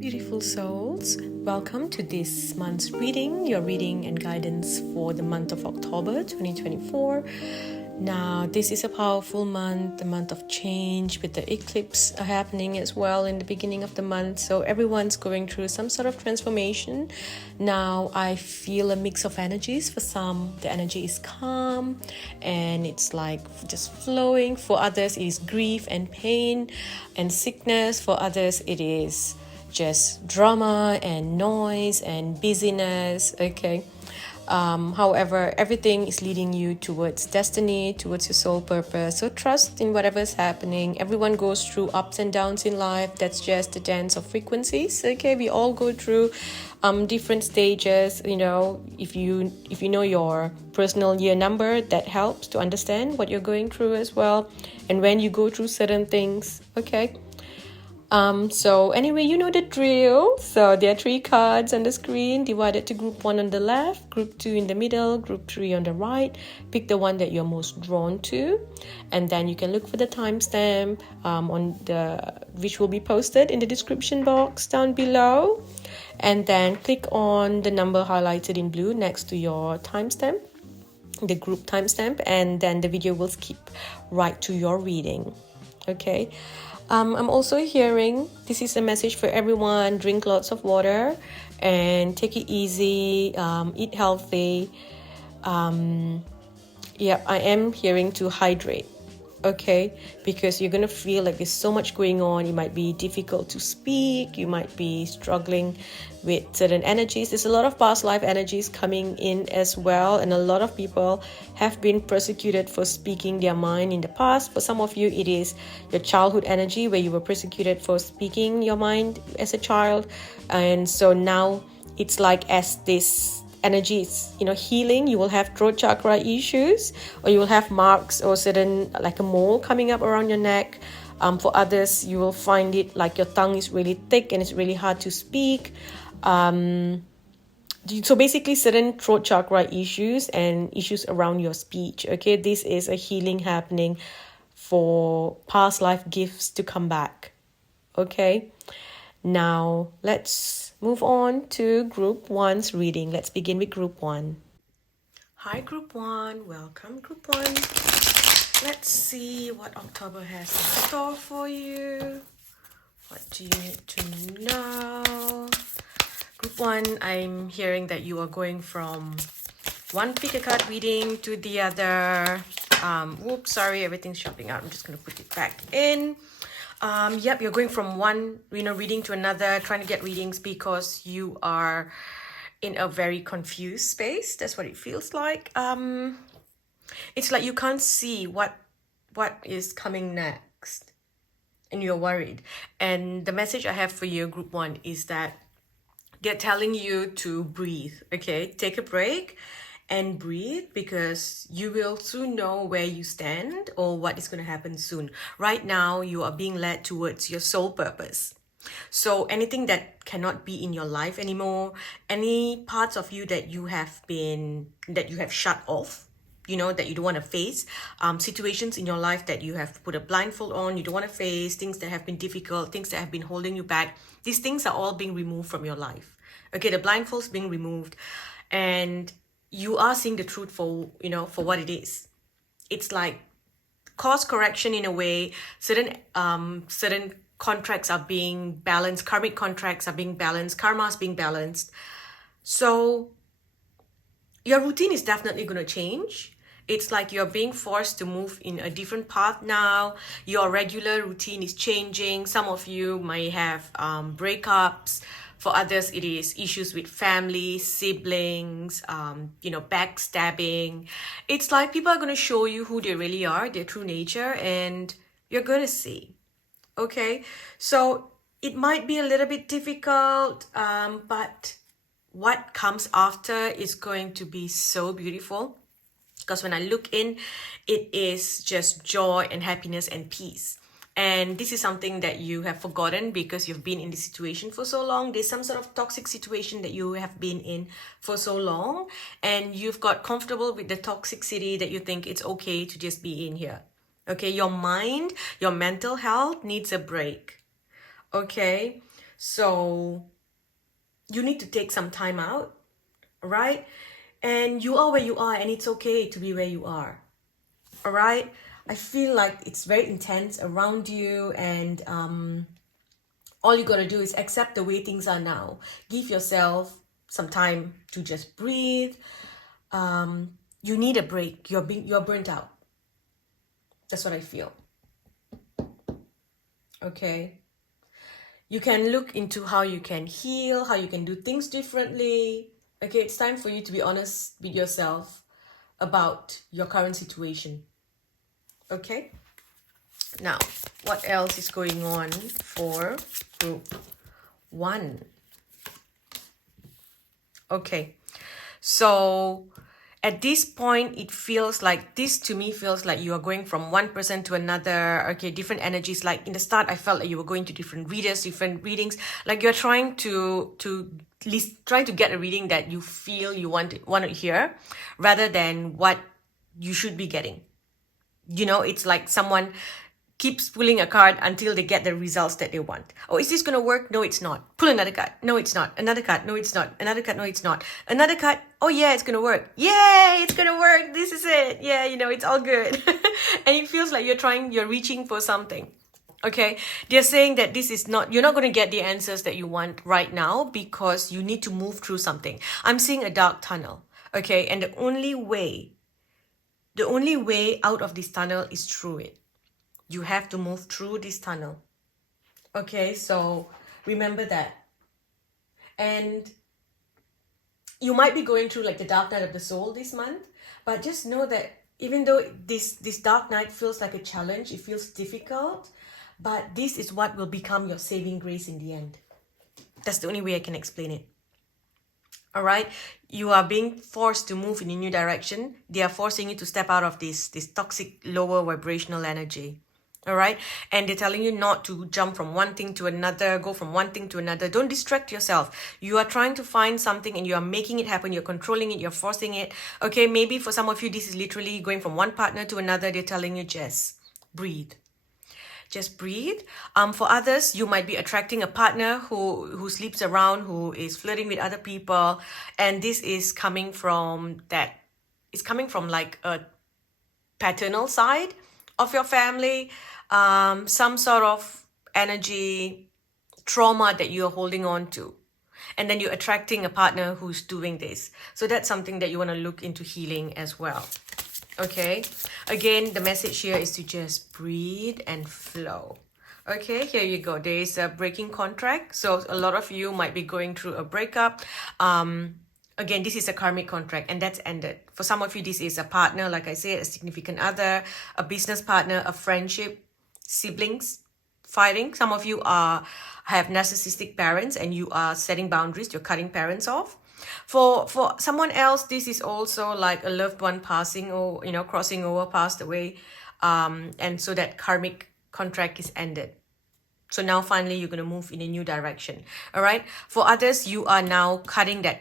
Beautiful souls, welcome to this month's reading, your reading and guidance for the month of October 2024. Now, this is a powerful month, the month of change, with the eclipse happening as well in the beginning of the month. So everyone's going through some sort of transformation. Now, I feel a mix of energies. For some, the energy is calm and it's like just flowing. For others, it is grief and pain and sickness. For others, it is just drama and noise and busyness. Okay. However, everything is leading you towards destiny, towards your soul purpose. So trust in whatever is happening. Everyone goes through ups and downs in life. That's just the dance of frequencies. Okay, we all go through different stages. You know, if you know your personal year number, that helps to understand what you're going through as well. And when you go through certain things, okay. So anyway, you know the drill. So there are 3 cards on the screen divided to group 1 on the left, group 2 in the middle, group 3 on the right. Pick the one that you're most drawn to, and then you can look for the timestamp which will be posted in the description box down below, and then click on the number highlighted in blue next to your timestamp, the group timestamp, and then the video will skip right to your reading. Okay. I'm also hearing this is a message for everyone. Drink lots of water and take it easy. Eat healthy. I am hearing to hydrate. Okay, because you're gonna feel like there's so much going on. It might be difficult to speak. You might be struggling with certain energies. There's a lot of past life energies coming in as well, and a lot of people have been persecuted for speaking their mind in the past. For some of you, it is your childhood energy where you were persecuted for speaking your mind as a child, and so now it's like as this energy is healing, you will have throat chakra issues, or you will have marks or certain like a mole coming up around your neck. For others, you will find it like your tongue is really thick and it's really hard to speak. So basically certain throat chakra issues and issues around your speech. Okay, this is a healing happening for past life gifts to come back. Okay, now let's move on to group 1's reading. Let's begin with group 1. Hi group 1, welcome group 1. Let's see what October has in store for you. What do you need to know? Group 1, I'm hearing that you are going from one pick a card reading to the other. Whoops, sorry, everything's jumping out. I'm just going to put it back in. You're going from one reading to another, trying to get readings because you are in a very confused space. That's what it feels like. It's like you can't see what is coming next, and you're worried. And the message I have for you, group 1, is that they're telling you to breathe. Okay, take a break and breathe, because you will soon know where you stand or what is going to happen soon. Right now, you are being led towards your soul purpose. So anything that cannot be in your life anymore, any parts of you that you have shut off, that you don't want to face, situations in your life that you have put a blindfold on, you don't want to face, things that have been difficult, things that have been holding you back, these things are all being removed from your life. Okay, the blindfold's being removed, and you are seeing the truth for what it is. It's like course correction in a way. Certain contracts are being balanced, karmic contracts are being balanced, karma is being balanced. So your routine is definitely going to change. It's like you're being forced to move in a different path now. Your regular routine is changing. Some of you may have breakups. For others, it is issues with family, siblings, backstabbing. It's like people are going to show you who they really are, their true nature, and you're going to see. Okay, so it might be a little bit difficult, but what comes after is going to be so beautiful. Because when I look in, it is just joy and happiness and peace. And this is something that you have forgotten because you've been in this situation for so long. There's some sort of toxic situation that you have been in for so long, and you've got comfortable with the toxicity that you think it's okay to just be in here. Okay, your mind, your mental health needs a break. Okay, So you need to take some time out, right? And you are where you are, and it's okay to be where you are. All right. I feel like it's very intense around you, and all you gotta do is accept the way things are now. Give yourself some time to just breathe. You need a break. You're burnt out. That's what I feel. Okay. You can look into how you can heal, how you can do things differently. Okay, it's time for you to be honest with yourself about your current situation. Okay. Now, what else is going on for group 1? Okay, so at this point, it feels like, this to me feels like you are going from one person to another. Okay, different energies. Like in the start, I felt like you were going to different readers, different readings. Like you're trying to trying to get a reading that you feel you want to hear, rather than what you should be getting. You know, it's like someone keeps pulling a card until they get the results that they want. Oh, is this going to work? No, it's not. Pull another card. No, it's not. Another card. No, it's not. Another card. No, it's not. Another card. Oh, yeah, it's going to work. Yay, it's going to work. This is it. Yeah, you know, it's all good. And it feels like you're reaching for something. Okay, they're saying that this is not, you're not going to get the answers that you want right now because you need to move through something. I'm seeing a dark tunnel. Okay, and the only way out of this tunnel is through it. You have to move through this tunnel. Okay, so remember that. And you might be going through like the dark night of the soul this month, but just know that even though this dark night feels like a challenge, it feels difficult, but this is what will become your saving grace in the end. That's the only way I can explain it. All right, you are being forced to move in a new direction. They are forcing you to step out of this toxic lower vibrational energy. All right, and they're telling you not to jump from one thing to another, go from one thing to another. Don't distract yourself. You are trying to find something and you are making it happen. You're controlling it, you're forcing it. Okay, maybe for some of you this is literally going from one partner to another. They're telling you just breathe. Just breathe. For others, you might be attracting a partner who sleeps around, who is flirting with other people, and this is coming from that. It's coming from like a paternal side of your family, some sort of energy trauma that you're holding on to, and then you're attracting a partner who's doing this. So that's something that you want to look into healing as well. Okay, again, the message here is to just breathe and flow. Okay, here you go. There is a breaking contract. So a lot of you might be going through a breakup. Again, this is a karmic contract and that's ended. For some of you, this is a partner, like I said, a significant other, a business partner, a friendship, siblings fighting. Some of you have narcissistic parents and you are setting boundaries. You're cutting parents off. For someone else, this is also like a loved one passing or, you know, crossing over, passed away. And so that karmic contract is ended. So now finally you're going to move in a new direction. All right. For others, you are now cutting this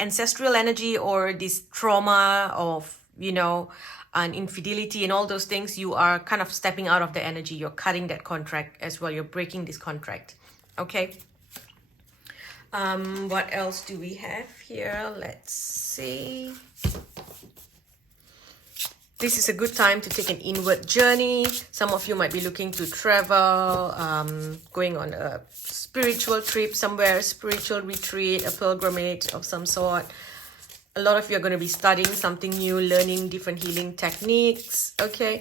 ancestral energy or this trauma of, you know, an infidelity and all those things. You are kind of stepping out of the energy. You're cutting that contract as well. You're breaking this contract. Okay. What else do we have here? Let's see. This is a good time to take an inward journey. Some of you might be looking to travel, going on a spiritual trip somewhere, spiritual retreat, a pilgrimage of some sort. A lot of you are going to be studying something new, learning different healing techniques. Okay.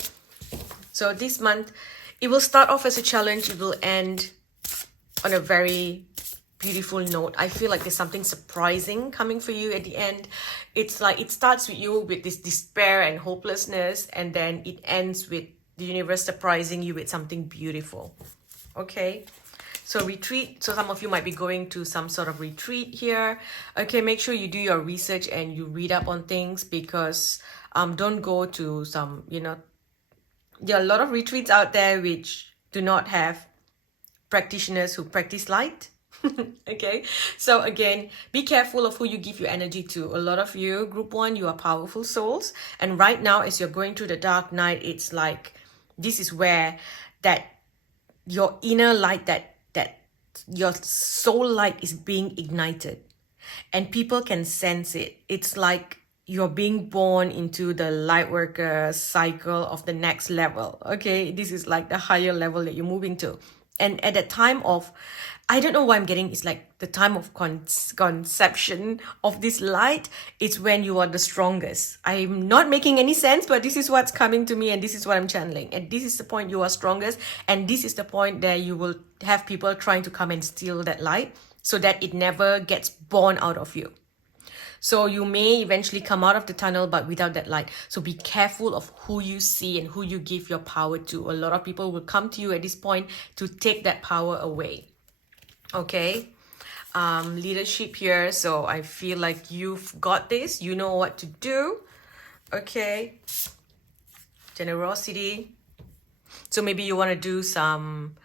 So this month, it will start off as a challenge. It will end on a very beautiful note. I feel like there's something surprising coming for you at the end. It's like it starts with you with this despair and hopelessness, and then it ends with the universe surprising you with something beautiful. Okay, so retreat. So some of you might be going to some sort of retreat here. Okay, make sure you do your research and you read up on things, because don't go to some, you know, there are a lot of retreats out there which do not have practitioners who practice light. Okay, so again, be careful of who you give your energy to. A lot of you, group 1, you are powerful souls, and right now as you're going through the dark night, it's like this is where that your inner light, that your soul light is being ignited, and people can sense it. It's like you're being born into the light worker cycle of the next level. Okay, this is like the higher level that you're moving to. And at the time of, I don't know why I'm getting, it's like the time of conception of this light, it's when you are the strongest. I'm not making any sense, but this is what's coming to me, and this is what I'm channeling. And this is the point you are strongest, and this is the point that you will have people trying to come and steal that light so that it never gets born out of you. So you may eventually come out of the tunnel, but without that light. So be careful of who you see and who you give your power to. A lot of people will come to you at this point to take that power away. Okay, leadership here. So I feel like you've got this. You know what to do. Okay, generosity. So maybe you want to do some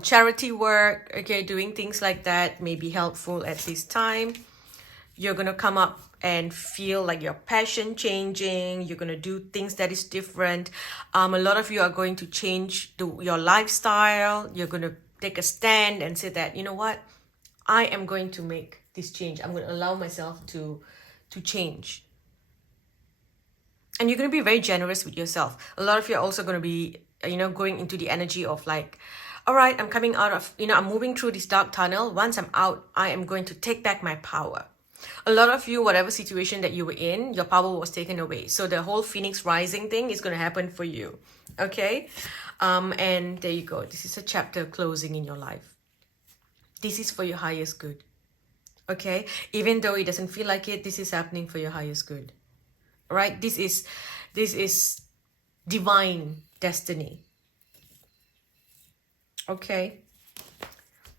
charity work. Okay, doing things like that may be helpful at this time. You're gonna come up and feel like your passion changing. You're gonna do things that is different. A lot of you are going to change your lifestyle. You're gonna take a stand and say that, you know what, I am going to make this change. I'm gonna allow myself to change. And you're gonna be very generous with yourself. A lot of you are also gonna be, going into the energy of like, all right, I'm coming out of, I'm moving through this dark tunnel. Once I'm out, I am going to take back my power. A lot of you, whatever situation that you were in, your power was taken away. So the whole Phoenix Rising thing is going to happen for you. Okay? And there you go. This is a chapter closing in your life. This is for your highest good. Okay? Even though it doesn't feel like it, this is happening for your highest good. Right? This is divine destiny. Okay?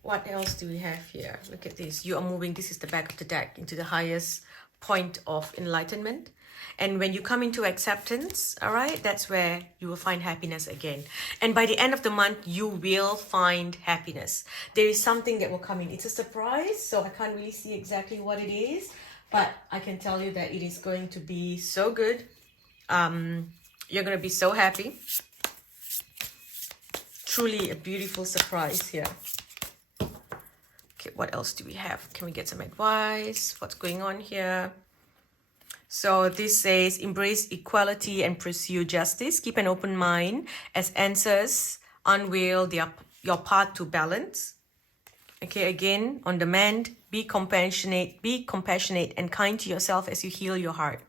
What else do we have here? Look at this. You are moving. This is the back of the deck into the highest point of enlightenment. And when you come into acceptance, all right, that's where you will find happiness again. And by the end of the month, you will find happiness. There is something that will come in. It's a surprise, so I can't really see exactly what it is. But I can tell you that it is going to be so good. You're going to be so happy. Truly a beautiful surprise here. Okay, what else do we have? Can we get some advice? What's going on here? So this says, embrace equality and pursue justice. Keep an open mind as answers unveil your path to balance. Okay, again, on demand, be compassionate and kind to yourself as you heal your heart.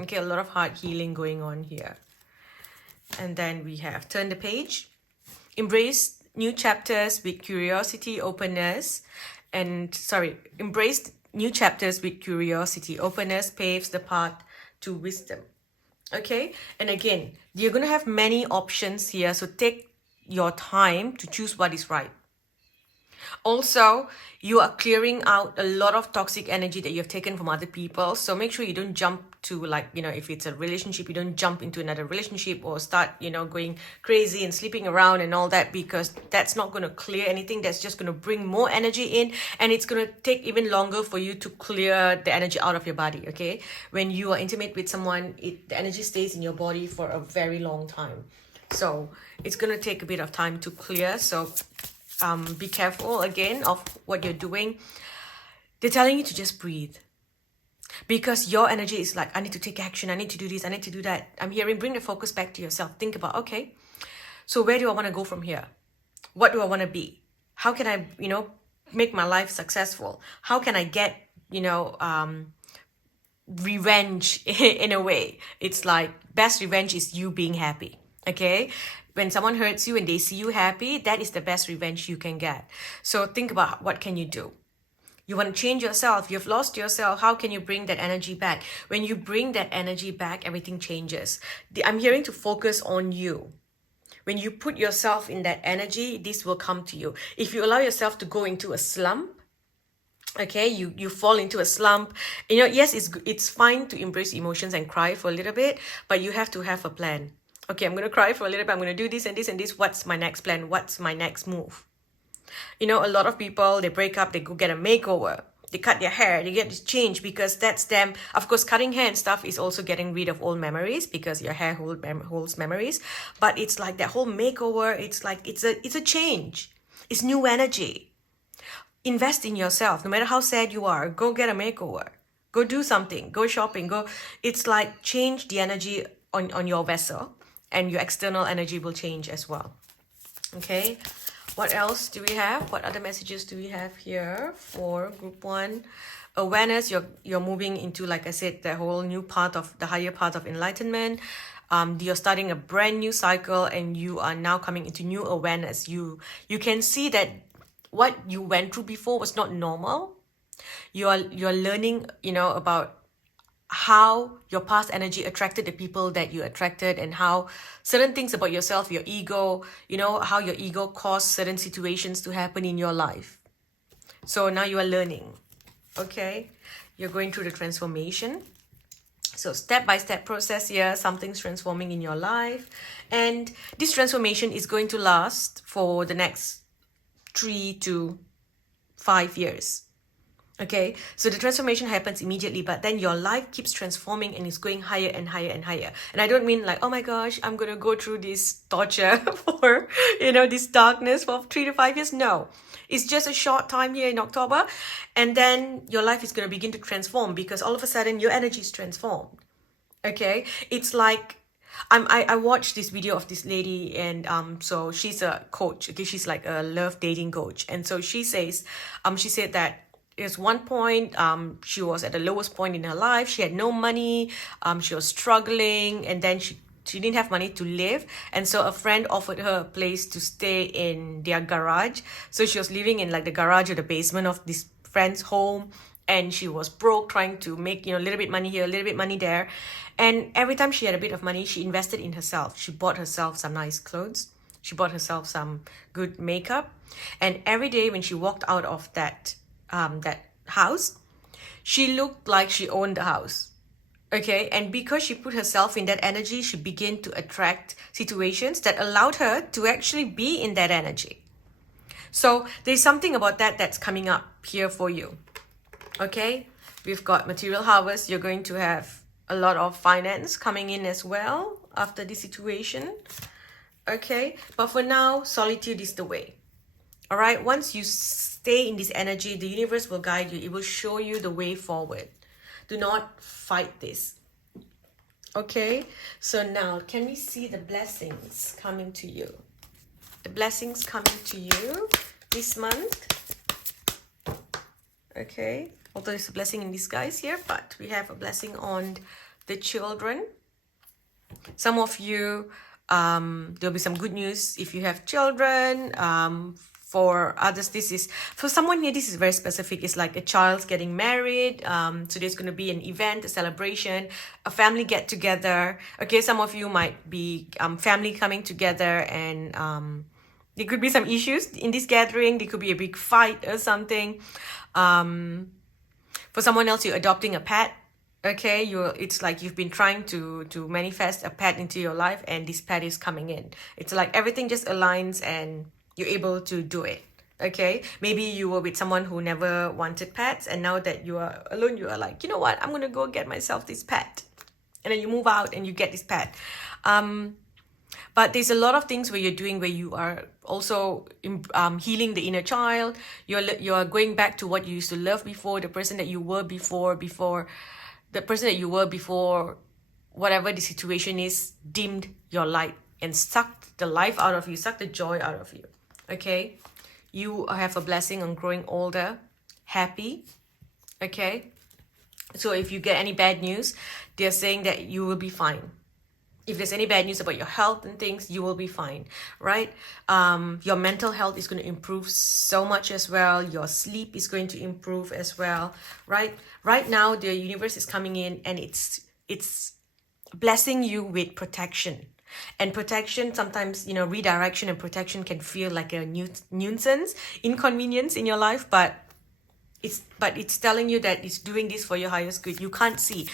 Okay, a lot of heart healing going on here. And then we have turn the page. Embrace new chapters with curiosity, openness, embrace new chapters with curiosity. Openness paves the path to wisdom. Okay, and again, you're going to have many options here, so take your time to choose what is right. Also, you are clearing out a lot of toxic energy that you have taken from other people. So make sure you don't jump to if it's a relationship, you don't jump into another relationship or start, going crazy and sleeping around and all that, because that's not going to clear anything. That's just going to bring more energy in, and it's going to take even longer for you to clear the energy out of your body. Okay. When you are intimate with someone, the energy stays in your body for a very long time. So it's going to take a bit of time to clear. So be careful again of what you're doing. They're telling you to just breathe, because your energy is like, I need to take action, I need to do this, I need to do that. I'm hearing, bring the focus back to yourself. Think about, okay, so where do I want to go from here? What do I want to be? How can I, make my life successful? How can I get, revenge in a way? It's like, best revenge is you being happy. Okay, when someone hurts you and they see you happy, that is the best revenge you can get. So think about, what can you do? You want to change yourself. You've lost yourself. How can you bring that energy back? When you bring that energy back, everything changes. I'm hearing to focus on you. When you put yourself in that energy, this will come to you. If you allow yourself to go into a slump, okay, you fall into a slump. Yes, it's fine to embrace emotions and cry for a little bit, but you have to have a plan. Okay, I'm going to cry for a little bit. I'm going to do this and this and this. What's my next plan? What's my next move? A lot of people, they break up, they go get a makeover. They cut their hair, they get this change because that's them. Of course, cutting hair and stuff is also getting rid of old memories because your hair holds memories. But it's like that whole makeover, it's like it's a change. It's new energy. Invest in yourself. No matter how sad you are, go get a makeover. Go do something. Go shopping. Go. It's like change the energy on your vessel, and your external energy will change as well. Okay. What else do we have? What other messages do we have here for group 1? Awareness, you're moving into, like I said, the whole new part of the higher part of enlightenment. You're starting a brand new cycle, and you are now coming into new awareness. You can see that what you went through before was not normal. You're learning, about how your past energy attracted the people that you attracted, and how certain things about yourself, your ego, how your ego caused certain situations to happen in your life. So now you are learning, okay? You're going through the transformation. So step-by-step process here, something's transforming in your life. And this transformation is going to last for the next 3 to 5 years. Okay, so the transformation happens immediately, but then your life keeps transforming and is going higher and higher and higher. And I don't mean like, oh my gosh, I'm going to go through this torture for, this darkness for 3 to 5 years. No, it's just a short time here in October. And then your life is going to begin to transform because all of a sudden your energy is transformed. Okay, it's like, I watched this video of this lady, and so she's a coach. Okay, she's like a love dating coach. And so she says, she said that there's one point, she was at the lowest point in her life. She had no money. She was struggling, and then she didn't have money to live. And so a friend offered her a place to stay in their garage. So she was living in like the garage or the basement of this friend's home. And she was broke, trying to make, a little bit money here, a little bit money there. And every time she had a bit of money, she invested in herself. She bought herself some nice clothes. She bought herself some good makeup. And every day when she walked out of that house, she looked like she owned the house. Okay, and because she put herself in that energy, she began to attract situations that allowed her to actually be in that energy. So there's something about that that's coming up here for you. Okay, we've got material harvest. You're going to have a lot of finance coming in as well after this situation. Okay, but for now, solitude is the way. All right, once you stay in this energy, the universe will guide you. It will show you the way forward. Do not fight this. Okay, so now can we see the blessings coming to you? The blessings coming to you this month. Okay, although there's a blessing in disguise here, but we have a blessing on the children. Some of you, there'll be some good news if you have children. For others, for someone here, this is very specific. It's like a child's getting married. So there's going to be an event, a celebration, a family get together. Okay, some of you might be family coming together, and there could be some issues in this gathering. There could be a big fight or something. For someone else, you're adopting a pet. Okay, it's like you've been trying to manifest a pet into your life, and this pet is coming in. It's like everything just aligns and you're able to do it. Okay, maybe you were with someone who never wanted pets, and now that you are alone, you are like, you know what, I'm gonna go get myself this pet. And then you move out and you get this pet. But there's a lot of things where you're doing where you are also healing the inner child. You're going back to what you used to love before, the person that you were before the person that you were before, whatever the situation is, dimmed your light and sucked the life out of you, sucked the joy out of you. Okay, you have a blessing on growing older, happy. Okay, so if you get any bad news, they're saying that you will be fine. If there's any bad news about your health and things, you will be fine, right? Your mental health is going to improve so much as well. Your sleep is going to improve as well, right? Right now, the universe is coming in and it's blessing you with protection. And protection, sometimes, redirection and protection can feel like a nuisance, inconvenience in your life, but it's telling you that it's doing this for your highest good. You can't see.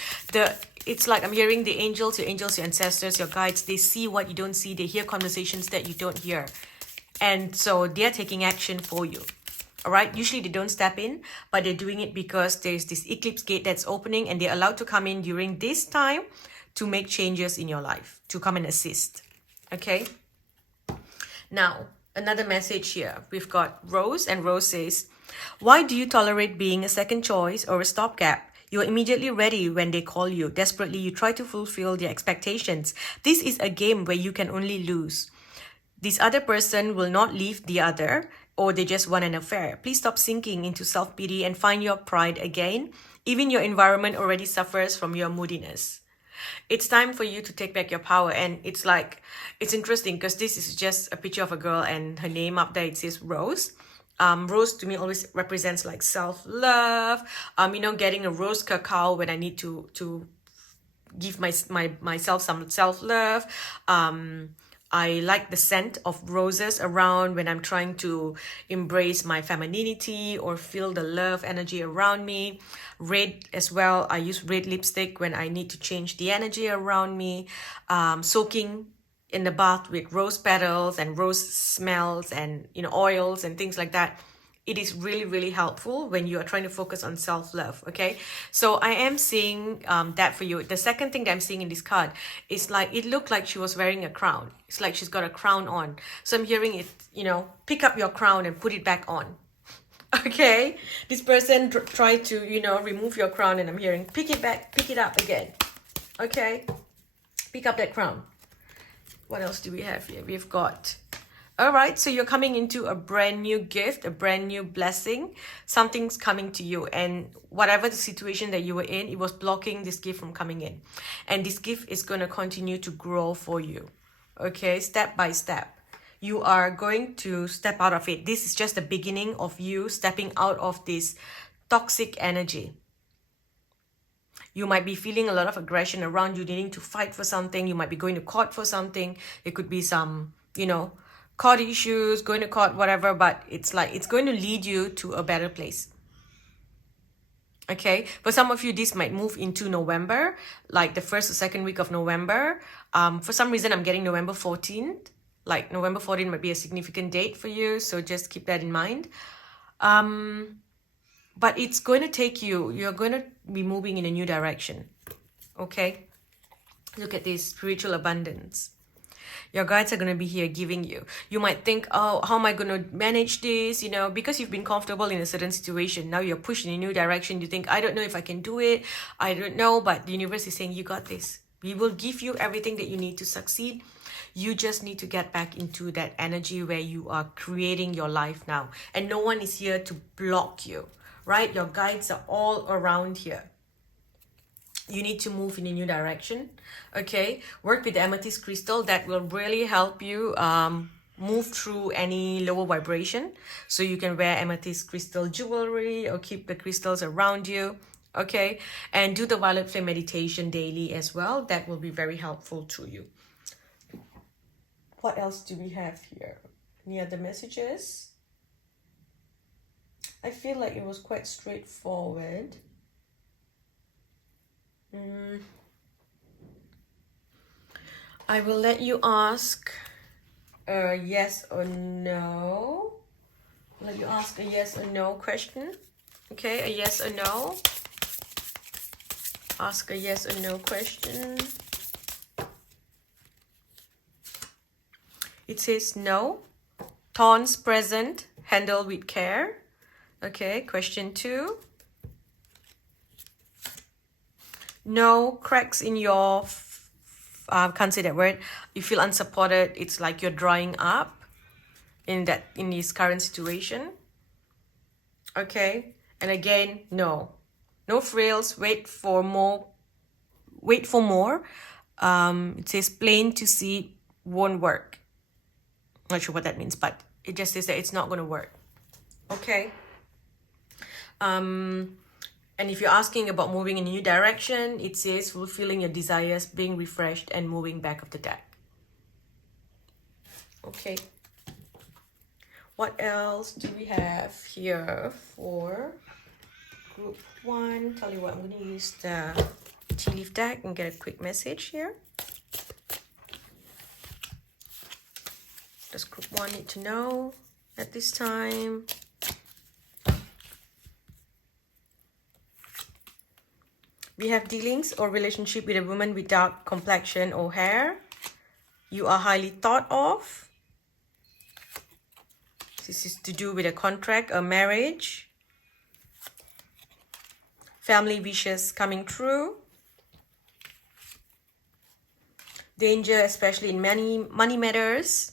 It's like I'm hearing the angels, your ancestors, your guides. They see what you don't see. They hear conversations that you don't hear. And so they're taking action for you. All right, usually they don't step in, but they're doing it because there's this eclipse gate that's opening, and they're allowed to come in during this time to make changes in your life, to come and assist. Okay. Now, another message here. We've got Rose, and Rose says, why do you tolerate being a second choice or a stopgap? You're immediately ready when they call you. Desperately, you try to fulfill their expectations. This is a game where you can only lose. This other person will not leave the other, or they just want an affair. Please stop sinking into self-pity and find your pride again. Even your environment already suffers from your moodiness. It's time for you to take back your power. And it's like, it's interesting because this is just a picture of a girl and her name up there, it says Rose. Rose to me always represents like self-love, you know, getting a rose cacao when I need to give myself some self-love. I like the scent of roses around when I'm trying to embrace my femininity or feel the love energy around me. Red as well. I use red lipstick when I need to change the energy around me. Soaking in the bath with rose petals and rose smells and, you know, oils and things like that. It is really, really helpful when you are trying to focus on self-love, okay? So I am seeing that for you. The second thing that I'm seeing in this card is like, it looked like she was wearing a crown. It's like she's got a crown on. So I'm hearing it, you know, pick up your crown and put it back on. Okay? This person tried to, you know, remove your crown, and I'm hearing, pick it back, pick it up again. Okay? Pick up that crown. What else do we have here? We've got... All right, so you're coming into a brand new gift, a brand new blessing. Something's coming to you, and whatever the situation that you were in, it was blocking this gift from coming in. And this gift is going to continue to grow for you. Okay, step by step. You are going to step out of it. This is just the beginning of you stepping out of this toxic energy. You might be feeling a lot of aggression around you, needing to fight for something. You might be going to court for something. There could be some, you know, court issues, going to court, whatever, but it's like, it's going to lead you to a better place. Okay, for some of you, this might move into November, like the first or second week of November. For some reason, I'm getting November 14th. Like November 14th might be a significant date for you, so just keep that in mind. But it's going to take you, you're going to be moving in a new direction. Okay, look at this, spiritual abundance. Your guides are going to be here giving you. You might think, oh, how am I going to manage this? You know, because you've been comfortable in a certain situation. Now you're pushed in a new direction. You think, I don't know if I can do it. I don't know. But the universe is saying, you got this. We will give you everything that you need to succeed. You just need to get back into that energy where you are creating your life now. And no one is here to block you, right? Your guides are all around here. You need to move in a new direction. Okay, work with the amethyst crystal. That will really help you move through any lower vibration, so you can wear amethyst crystal jewelry or keep the crystals around you. Okay, and do the violet flame meditation daily as well. That will be very helpful to you. What else do we have here? Any other messages? I feel like it was quite straightforward. I will let you ask a yes or no. Let you ask a yes or no question. Okay, a yes or no. Ask a yes or no question. It says no. Thorns present, handle with care. Okay, question 2. No cracks in your, can't say that word. You feel unsupported. It's like you're drying up in this current situation. Okay, and again, no frills. Wait for more. It says plain to see won't work. Not sure what that means, but it just says that it's not going to work. Okay. And if you're asking about moving in a new direction, it says fulfilling your desires, being refreshed, and moving back of the deck. Okay. What else do we have here for group 1? Tell you what, I'm going to use the tea leaf deck and get a quick message here. Does group 1 need to know at this time? We have dealings or relationship with a woman with dark complexion or hair. You are highly thought of. This is to do with a contract, a marriage. Family wishes coming true. Danger, especially in money matters.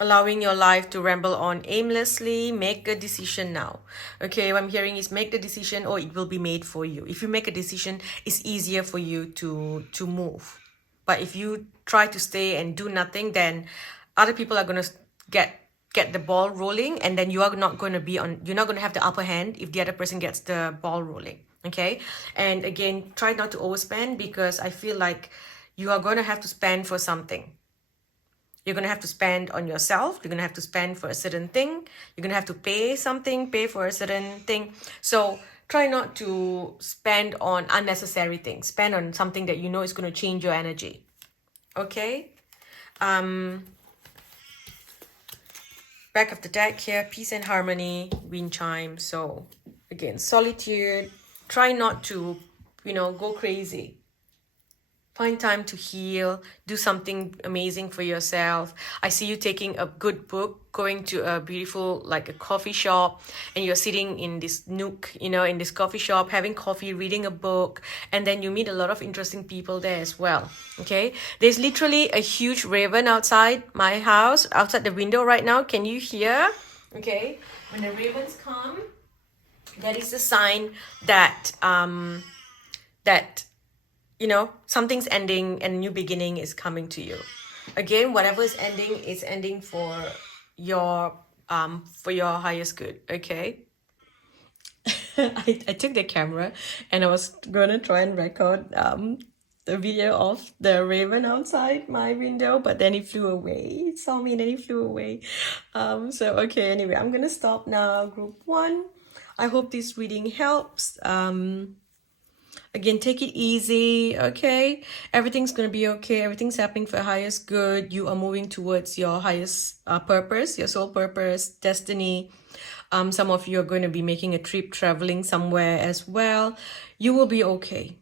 Allowing your life to ramble on aimlessly. Make a decision now. Okay, what I'm hearing is make the decision or it will be made for you. If you make a decision, it's easier for you to move. But if you try to stay and do nothing, then other people are going to get the ball rolling, and then you are not going to be on, you're not going to have the upper hand if the other person gets the ball rolling. Okay, and again, try not to overspend, because I feel like you are going to have to spend for something. You're going to have to spend on yourself. You're going to have to spend for a certain thing. You're going to have to pay something, pay for a certain thing. So try not to spend on unnecessary things. Spend on something that you know is going to change your energy. Okay. Back of the deck here, peace and harmony, wind chime. So again, solitude. Try not to, go crazy. Find time to heal. Do something amazing for yourself. I see you taking a good book, going to a beautiful, like a coffee shop, and you're sitting in this nook, in this coffee shop, having coffee, reading a book, and then you meet a lot of interesting people there as well. Okay. There's literally a huge raven outside my house, outside the window right now. Can you hear? Okay. When the ravens come, that is a sign that, something's ending and a new beginning is coming to you. Again, whatever is ending for your highest good. Okay. I took the camera and I was gonna try and record the video of the raven outside my window, but then it flew away. It saw me and then it flew away. So okay, anyway, I'm gonna stop now, group 1. I hope this reading helps. Again, take it easy, okay? Everything's going to be okay. Everything's happening for highest good. You are moving towards your highest purpose, your soul purpose, destiny. Some of you are going to be making a trip, traveling somewhere as well. You will be okay.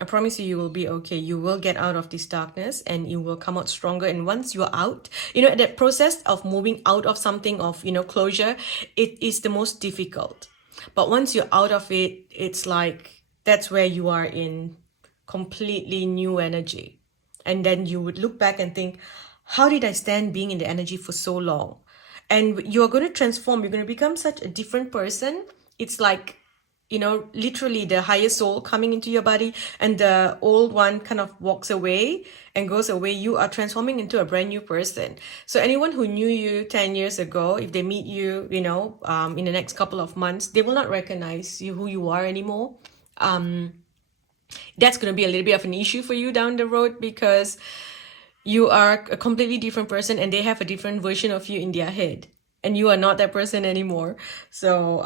I promise you will be okay. You will get out of this darkness and you will come out stronger. And once you're out, that process of moving out of something, of, closure, it is the most difficult. But once you're out of it, it's like, that's where you are in completely new energy. And then you would look back and think, how did I stand being in the energy for so long? And you're going to transform. You're going to become such a different person. It's like, literally the higher soul coming into your body and the old one kind of walks away and goes away. You are transforming into a brand new person. So anyone who knew you 10 years ago, if they meet you, in the next couple of months, they will not recognize you, who you are anymore. That's going to be a little bit of an issue for you down the road, because you are a completely different person and they have a different version of you in their head, and you are not that person anymore. So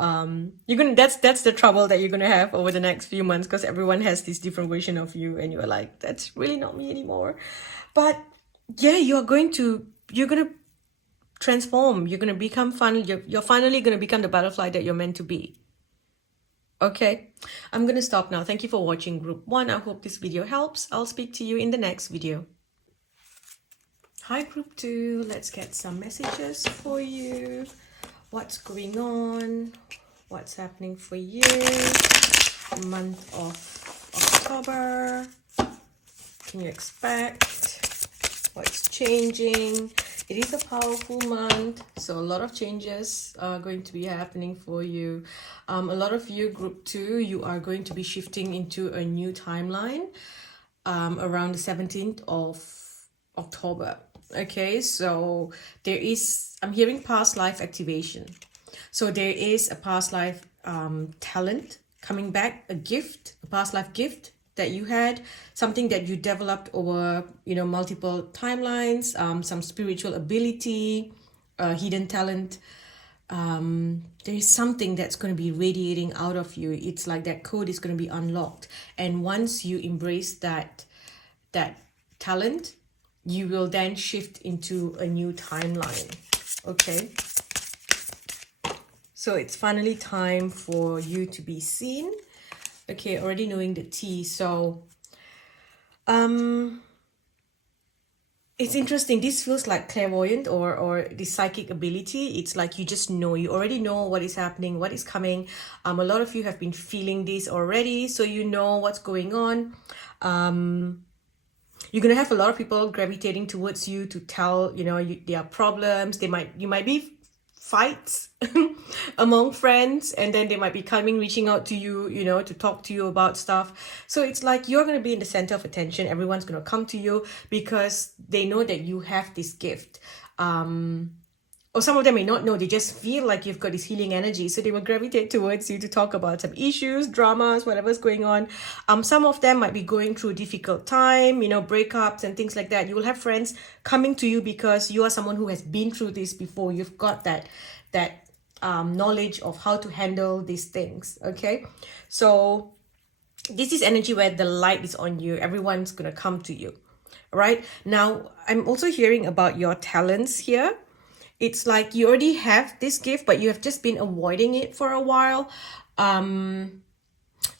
that's the trouble that you're gonna have over the next few months, because everyone has this different version of you and you're like, that's really not me anymore. But yeah, you're gonna transform. You're gonna become you're finally gonna become the butterfly that you're meant to be. Okay, I'm going to stop now. Thank you for watching group 1. I hope this video helps. I'll speak to you in the next video. Hi group 2, let's get some messages for you. What's going on? What's happening for you? The month of October. Can you expect? What's changing? It is a powerful month, so a lot of changes are going to be happening for you. A lot of you, group 2, you are going to be shifting into a new timeline around the 17th of October. Okay, so there is, I'm hearing past life activation. So there is a past life talent coming back, a gift, a past life gift that you had, something that you developed over, multiple timelines, some spiritual ability, hidden talent. There is something that's going to be radiating out of you. It's like that code is going to be unlocked. And once you embrace that talent, you will then shift into a new timeline. Okay. So it's finally time for you to be seen. Okay, already knowing the T. So it's interesting. This feels like clairvoyant or the psychic ability. It's like you just know, you already know what is happening, what is coming. A lot of you have been feeling this already, so you know what's going on. You're gonna have a lot of people gravitating towards you to tell their problems. You might be fights among friends, and then they might be reaching out to you, to talk to you about stuff. So it's like you're going to be in the center of attention. Everyone's going to come to you because they know that you have this gift. Or some of them may not know, they just feel like you've got this healing energy, so they will gravitate towards you to talk about some issues, dramas, whatever's going on. Some of them might be going through a difficult time, breakups and things like that. You will have friends coming to you because you are someone who has been through this before. You've got that knowledge of how to handle these things. Okay, so this is energy where the light is on you. Everyone's gonna come to you. Right now, I'm also hearing about your talents here. It's like you already have this gift, but you have just been avoiding it for a while. And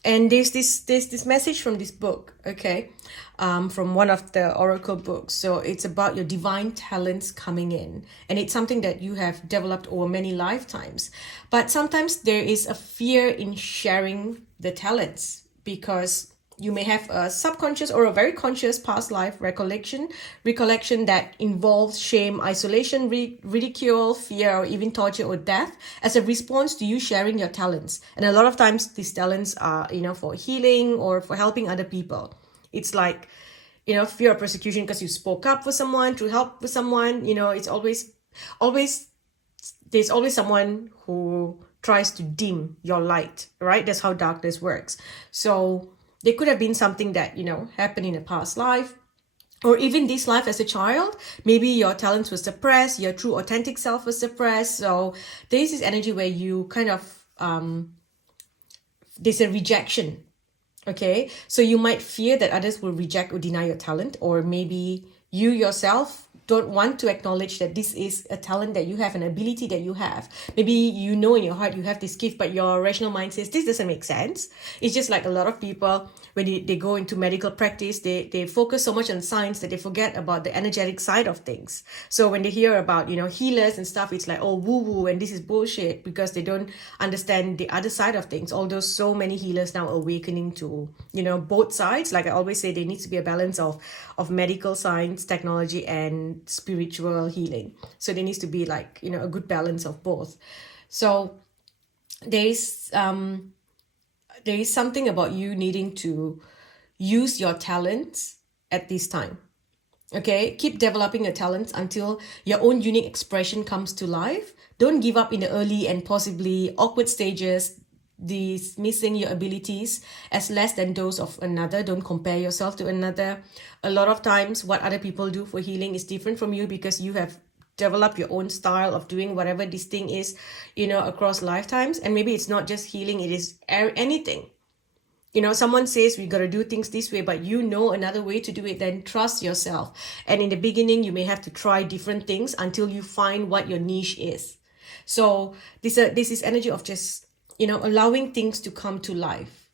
there's this message from this book, okay, from one of the oracle books. So it's about your divine talents coming in, and it's something that you have developed over many lifetimes. But sometimes there is a fear in sharing the talents because you may have a subconscious or a very conscious past life recollection that involves shame, isolation, ridicule, fear, or even torture or death as a response to you sharing your talents. And a lot of times these talents are, for healing or for helping other people. It's like, fear of persecution because you spoke up for someone, to help with someone. It's always, there's always someone who tries to dim your light, right? That's how darkness works. So there could have been something that, happened in a past life, or even this life as a child. Maybe your talents were suppressed, your true authentic self was suppressed. So there's this energy where you kind of, there's a rejection. Okay, so you might fear that others will reject or deny your talent, or maybe you yourself don't want to acknowledge that this is a talent that you have, an ability that you have. Maybe in your heart you have this gift, but your rational mind says this doesn't make sense. It's just like a lot of people, when they go into medical practice, they focus so much on science that they forget about the energetic side of things. So when they hear about healers and stuff, it's like, oh, woo woo, and this is bullshit, because they don't understand the other side of things. Although so many healers now awakening to both sides. Like I always say, there needs to be a balance of medical science, technology, and spiritual healing. So there needs to be like a good balance of both. So there is something about you needing to use your talents at this time. Okay, keep developing your talents until your own unique expression comes to life. Don't give up in the early and possibly awkward stages, dismissing your abilities as less than those of another. Don't compare yourself to another. A lot of times what other people do for healing is different from you because you have developed your own style of doing whatever this thing is, across lifetimes. And maybe it's not just healing, it is anything. Someone says we got to do things this way, but another way to do it, then trust yourself. And in the beginning, you may have to try different things until you find what your niche is. So this is energy of just allowing things to come to life.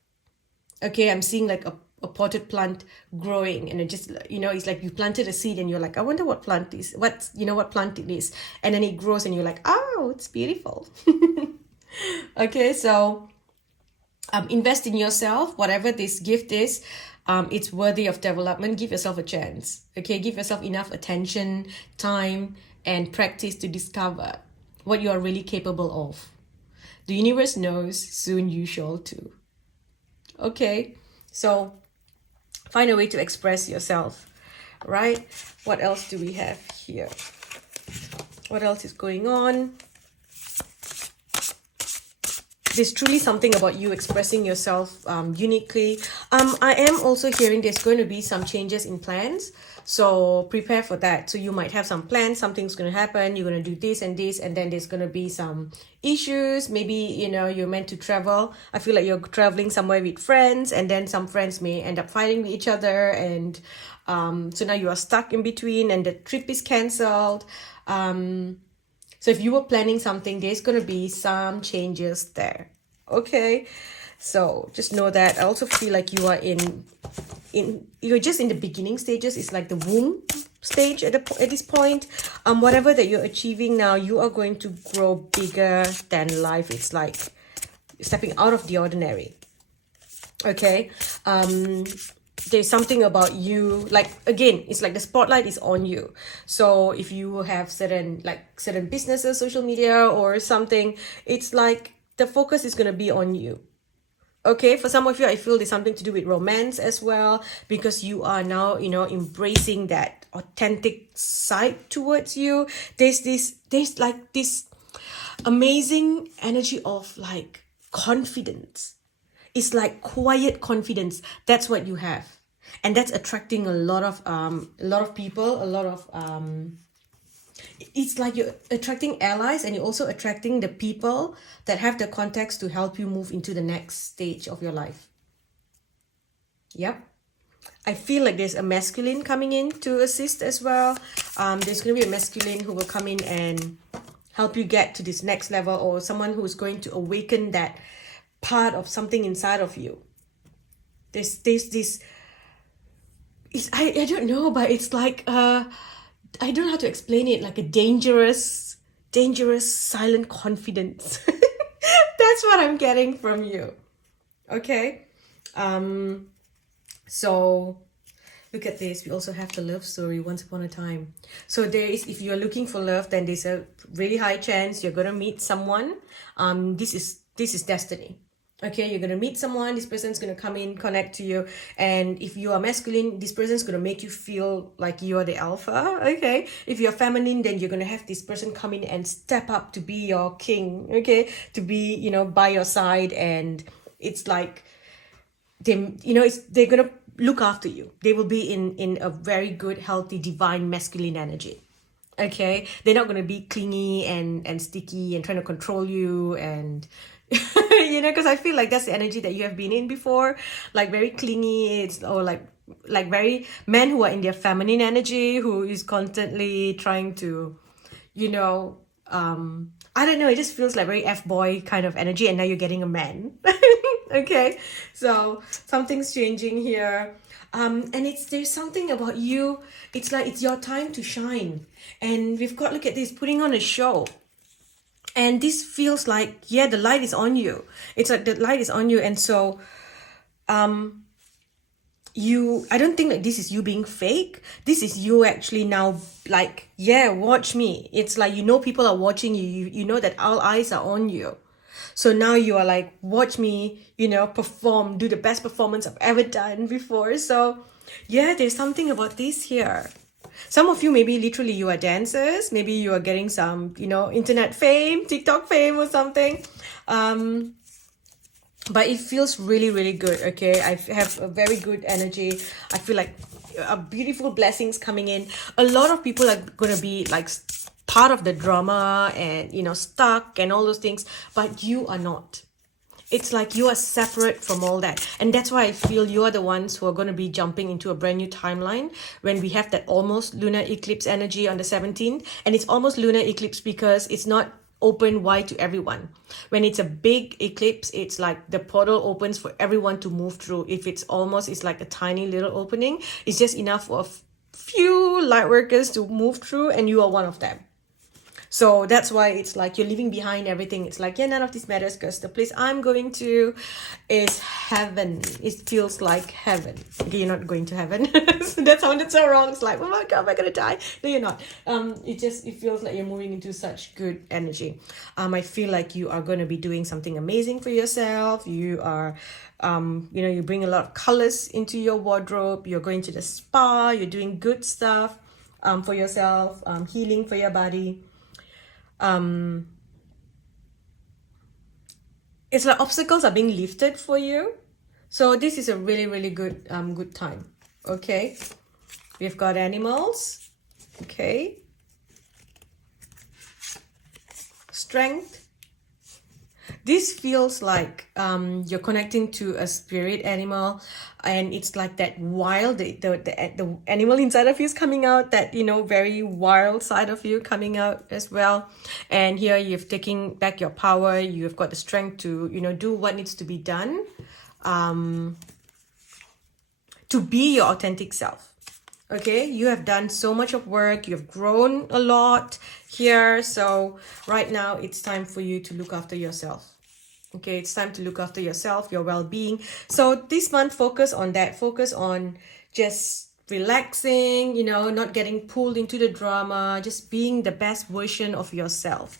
Okay, I'm seeing like a potted plant growing, and it just it's like you planted a seed and you're like, I wonder what plant is, what plant it is, and then it grows and you're like, oh, it's beautiful. Okay, so invest in yourself. Whatever this gift is, it's worthy of development. Give yourself a chance. Okay, give yourself enough attention, time, and practice to discover what you are really capable of. The universe knows, soon you shall too. Okay, so find a way to express yourself, right? What else do we have here? What else is going on? There's truly something about you expressing yourself uniquely. I am also hearing there's going to be some changes in plans. So prepare for that. So you might have some plans, something's going to happen, you're going to do this, and then there's going to be some issues. Maybe, you're meant to travel. I feel like you're traveling somewhere with friends, and then some friends may end up fighting with each other. And so now you are stuck in between and the trip is cancelled. So if you were planning something, there's going to be some changes there. Okay, so just know that. I also feel like you are you're just in the beginning stages. It's like the womb stage at this point. Whatever that you're achieving now, you are going to grow bigger than life. It's like stepping out of the ordinary. Okay, there's something about you, like, again, it's like the spotlight is on you. So if you have certain businesses, social media or something, it's like the focus is going to be on you. Okay, for some of you, I feel there's something to do with romance as well, because you are now, embracing that authentic side towards you. There's like this amazing energy of like confidence. It's like quiet confidence. That's what you have, and that's attracting a lot of people, a lot of it's like you're attracting allies, and you're also attracting the people that have the context to help you move into the next stage of your life. Yep. I feel like there's a masculine coming in to assist as well. There's going to be a masculine who will come in and help you get to this next level, or someone who's going to awaken that part of something inside of you. There's this, I don't know, but it's like I don't know how to explain it, like a dangerous silent confidence. That's what I'm getting from you. Okay, so look at this. We also have the love story, once upon a time. So there is, if you're looking for love, then there's a really high chance you're gonna meet someone. This is destiny. Okay, you're gonna meet someone. This person's gonna come in, connect to you, and if you are masculine, this person's gonna make you feel like you are the alpha. Okay, if you're feminine, then you're gonna have this person come in and step up to be your king. Okay, to be by your side, and it's like they're gonna look after you. They will be in a very good, healthy, divine masculine energy. Okay, they're not gonna be clingy and sticky and trying to control you, and because I feel like that's the energy that you have been in before, like very clingy. It's or like very men who are in their feminine energy, who is constantly trying to, I don't know. It just feels like very F-boy kind of energy, and now you're getting a man. Okay, so something's changing here. And there's something about you. It's like it's your time to shine, and we've got, look at this, putting on a show. And this feels like, yeah, the light is on you. It's like the light is on you. And so I don't think that this is you being fake. This is you actually now like, yeah, watch me. It's like, people are watching you. You know that all eyes are on you. So now you are like, watch me, perform, do the best performance I've ever done before. So yeah, there's something about this here. Some of you, maybe literally you are dancers. Maybe you are getting some, internet fame, TikTok fame or something. But it feels really, really good, okay? I have a very good energy. I feel like beautiful blessings coming in. A lot of people are going to be like part of the drama and, stuck and all those things. But you are not. It's like you are separate from all that. And that's why I feel you are the ones who are going to be jumping into a brand new timeline when we have that almost lunar eclipse energy on the 17th. And it's almost lunar eclipse because it's not open wide to everyone. When it's a big eclipse, it's like the portal opens for everyone to move through. If it's like a tiny little opening, it's just enough for a few light workers to move through, and you are one of them. So that's why it's like you're leaving behind everything. It's like, yeah, none of this matters because the place I'm going to is heaven. It feels like heaven. Okay, you're not going to heaven. That sounded so wrong. It's like, oh my God, am I going to die? No, you're not. It feels like you're moving into such good energy. I feel like you are going to be doing something amazing for yourself. You are, you bring a lot of colors into your wardrobe. You're going to the spa. You're doing good stuff for yourself, healing for your body. It's like obstacles are being lifted for you. So this is a really, really good time. Okay. We've got animals. Okay. Strength. This feels like you're connecting to a spirit animal, and it's like that wild, the animal inside of you is coming out, that, you know, very wild side of you coming out as well. And here you've taken back your power, you've got the strength to, you know, do what needs to be done, to be your authentic self. Okay, you have done so much of work, you've grown a lot here, so right now it's time for you to look after yourself. Okay, it's time to look after yourself, your well-being. So this month, focus on that. Focus on just relaxing, you know, not getting pulled into the drama, just being the best version of yourself.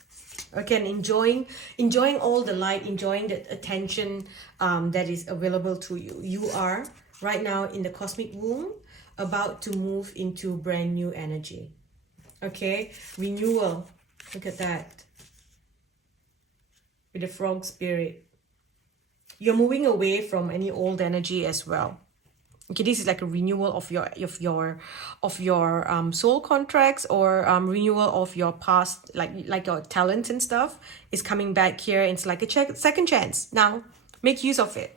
Okay, and enjoying all the light, enjoying the attention that is available to you. You are right now in the cosmic womb, about to move into brand new energy. Okay, renewal. Look at that. With the frog spirit, you're moving away from any old energy as well. Okay, this is like a renewal of your soul contracts, or renewal of your past, like your talents and stuff is coming back here. It's like a second chance. Now make use of it.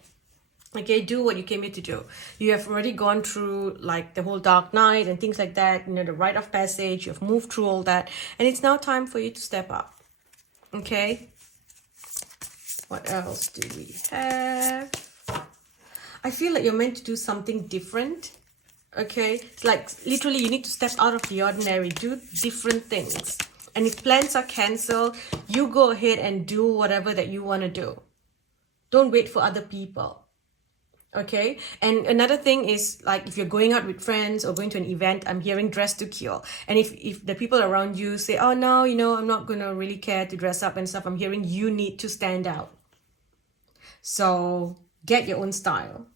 Okay, do what you came here to do. You have already gone through like the whole dark night and things like that, you know, the rite of passage. You've moved through all that, and it's now time for you to step up. Okay, what else do we have? I feel like you're meant to do something different. Okay, it's like literally you need to step out of the ordinary, do different things. And if plans are cancelled, you go ahead and do whatever that you want to do. Don't wait for other people. Okay, and another thing is, like, if you're going out with friends or going to an event, I'm hearing dress to kill. And if the people around you say, oh no, you know, I'm not gonna really care to dress up and stuff, I'm hearing you need to stand out. So get your own style.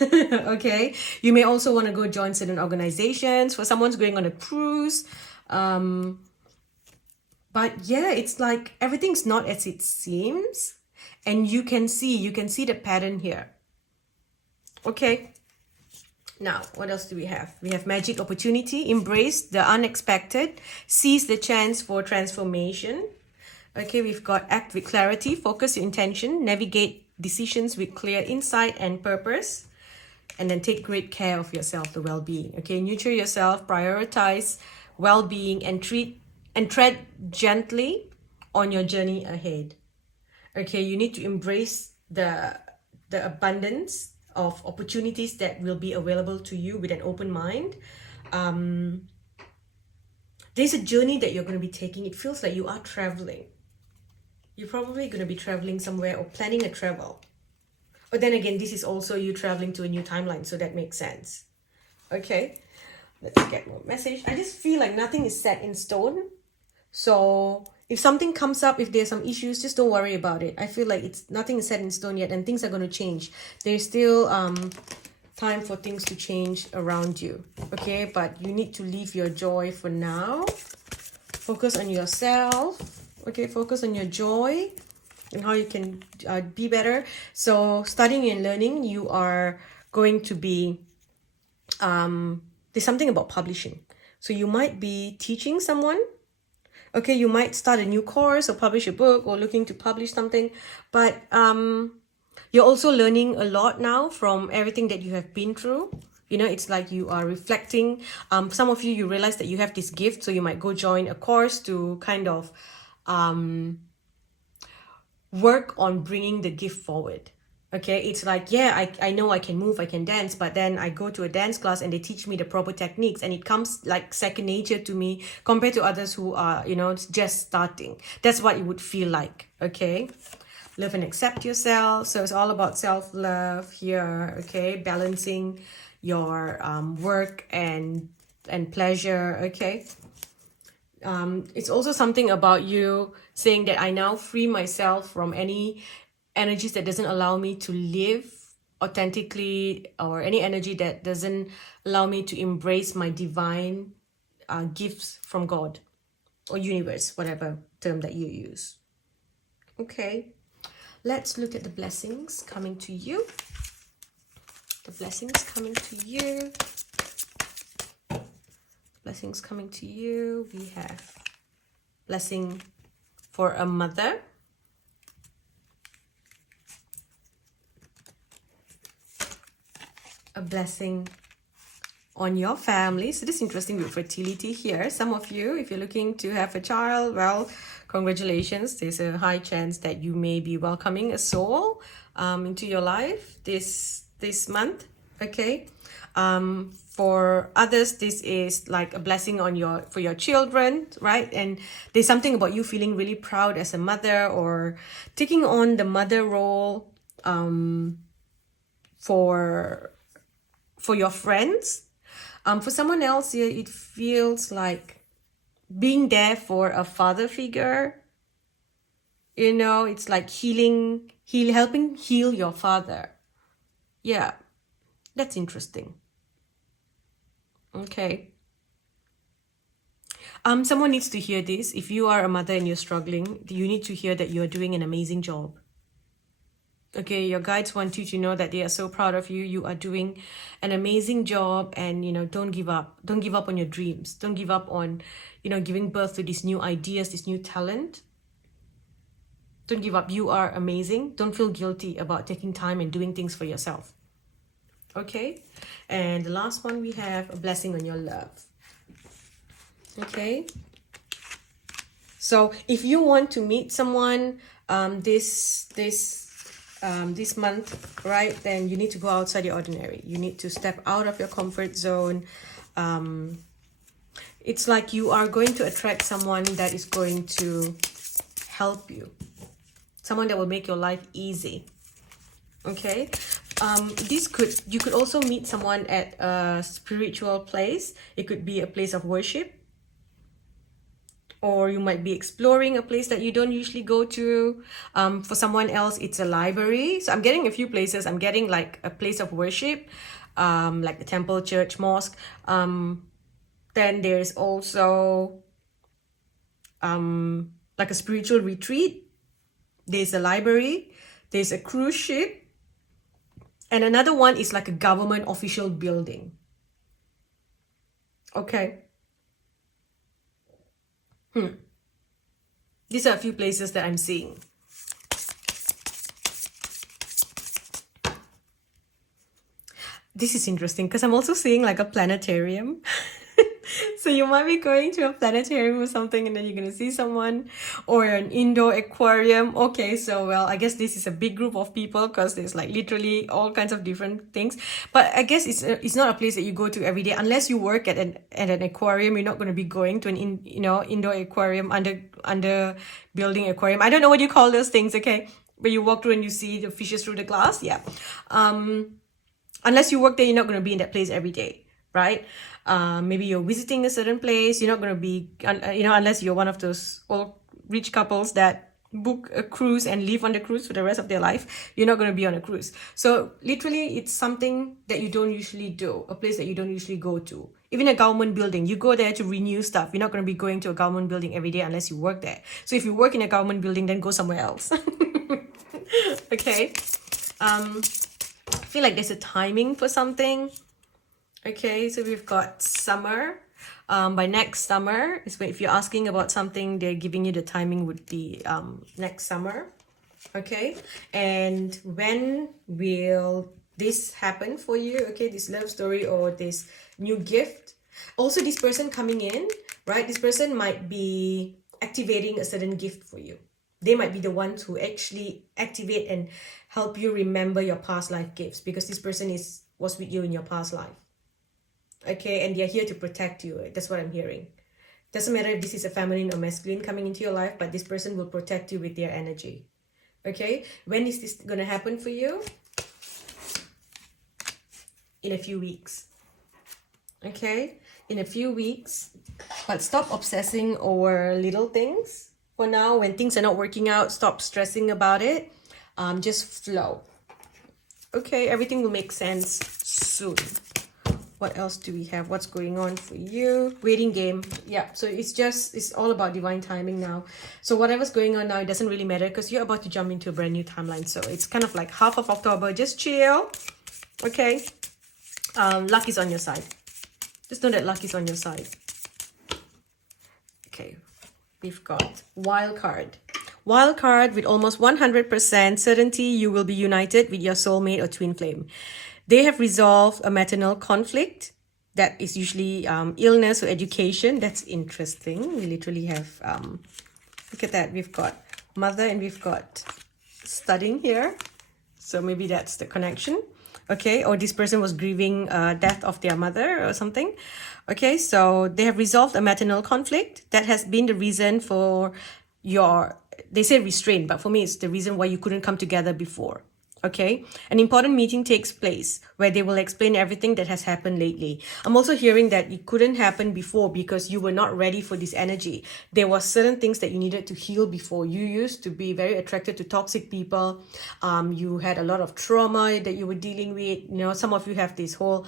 Okay, you may also want to go join certain organizations. For someone's going on a cruise, but yeah, it's like everything's not as it seems, and you can see the pattern here. Okay, now what else do we have? We have magic opportunity. Embrace the unexpected, seize the chance for transformation. Okay, we've got act with clarity, focus your intention, navigate decisions with clear insight and purpose, and then take great care of yourself, the well-being. Okay, nurture yourself, prioritize well-being, and tread gently on your journey ahead. Okay, you need to embrace the abundance of opportunities that will be available to you with an open mind. There's a journey that you're going to be taking. It feels like you are traveling. You're probably going to be traveling somewhere or planning a travel. But then again, this is also you traveling to a new timeline, so that makes sense. Okay, let's get more message. I just feel like nothing is set in stone. So if something comes up, if there's some issues, just don't worry about it. I feel like nothing is set in stone yet, and things are going to change. There's still time for things to change around you. Okay, but you need to leave your joy for now. Focus on yourself. Okay, focus on your joy and how you can be better. So studying and learning, you are going to be there's something about publishing. So you might be teaching someone. Okay, you might start a new course or publish a book or looking to publish something, but you're also learning a lot now from everything that you have been through. You know, it's like you are reflecting. Some of you realize that you have this gift, so you might go join a course to kind of work on bringing the gift forward. Okay, it's like, yeah, I know I can move, I can dance, but then I go to a dance class and they teach me the proper techniques, and it comes like second nature to me compared to others who are, you know, just starting. That's what it would feel like. Okay, love and accept yourself. So it's all about self-love here. Okay, balancing your work and pleasure. Okay, it's also something about you saying that I now free myself from any energies that doesn't allow me to live authentically, or any energy that doesn't allow me to embrace my divine gifts from God or universe, whatever term that you use. Okay, let's look at the blessings coming to you. The blessings coming to you. Blessings coming to you. We have blessing for a mother. blessing on your family. So this is interesting with fertility here. Some of you, if you're looking to have a child, well, congratulations. There's a high chance that you may be welcoming a soul into your life this month. Okay. For others, this is like a blessing on for your children, right? And there's something about you feeling really proud as a mother, or taking on the mother role for your friends. For someone else here, it feels like being there for a father figure. You know, it's like helping heal your father. Yeah, that's interesting. Okay. Someone needs to hear this. If you are a mother and you're struggling, you need to hear that you're doing an amazing job. Okay, your guides want you to know that they are so proud of you. You are doing an amazing job, and, you know, don't give up. Don't give up on your dreams. Don't give up on, you know, giving birth to these new ideas, this new talent. Don't give up. You are amazing. Don't feel guilty about taking time and doing things for yourself. Okay, and the last one, we have a blessing on your love. Okay, so if you want to meet someone this month, right, then you need to go outside the ordinary. You need to step out of your comfort zone. It's like you are going to attract someone that is going to help you, someone that will make your life easy. Okay, you could also meet someone at a spiritual place. It could be a place of worship, or you might be exploring a place that you don't usually go to. For someone else, it's a library. So I'm getting a few places. I'm getting like a place of worship, like the temple, church, mosque. Then there's also like a spiritual retreat. There's a library. There's a cruise ship. And another one is like a government official building. Okay. These are a few places that I'm seeing. This is interesting because I'm also seeing like a planetarium. So you might be going to a planetarium or something, and then you're going to see someone, or an indoor aquarium. Okay, so well, I guess this is a big group of people because there's like literally all kinds of different things. But I guess it's not a place that you go to every day unless you work at an aquarium. You're not going to be going to an indoor aquarium, under building aquarium. I don't know what you call those things. Okay, where you walk through and you see the fishes through the glass. Yeah. Unless you work there, you're not going to be in that place every day, right? Maybe you're visiting a certain place. You're not going to be, unless you're one of those old rich couples that book a cruise and live on the cruise for the rest of their life. You're not going to be on a cruise. So literally, it's something that you don't usually do, a place that you don't usually go to. Even a government building, you go there to renew stuff. You're not going to be going to a government building every day unless you work there. So if you work in a government building, then go somewhere else. Okay. I feel like there's a timing for something. Okay, so we've got summer. By next summer, if you're asking about something, they're giving you the timing would be next summer. Okay, and when will this happen for you? Okay, this love story or this new gift. Also, this person coming in, right? This person might be activating a certain gift for you. They might be the ones who actually activate and help you remember your past life gifts, because this person was with you in your past life. Okay, and they're here to protect you. That's what I'm hearing. Doesn't matter if this is a feminine or masculine coming into your life, but this person will protect you with their energy. Okay, when is this going to happen for you? In a few weeks. Okay, in a few weeks. But stop obsessing over little things. For now, when things are not working out, stop stressing about it. Just flow. Okay, everything will make sense soon. What else do we have? What's going on for you? Waiting game. Yeah, so it's all about divine timing now. So whatever's going on now, it doesn't really matter because you're about to jump into a brand new timeline. So it's kind of like half of October. Just chill. Okay. Luck is on your side. Just know that luck is on your side. Okay. We've got wild card. Wild card with almost 100% certainty you will be united with your soulmate or twin flame. They have resolved a maternal conflict. That is usually illness or education. That's interesting. We literally have, look at that. We've got mother and we've got studying here. So maybe that's the connection. Okay, or this person was grieving death of their mother or something. Okay, so they have resolved a maternal conflict. That has been the reason for your, they say restraint, but for me it's the reason why you couldn't come together before. Okay, an important meeting takes place where they will explain everything that has happened lately. I'm also hearing that it couldn't happen before because you were not ready for this energy. There were certain things that you needed to heal before. You used to be very attracted to toxic people. You had a lot of trauma that you were dealing with. You know, some of you have this whole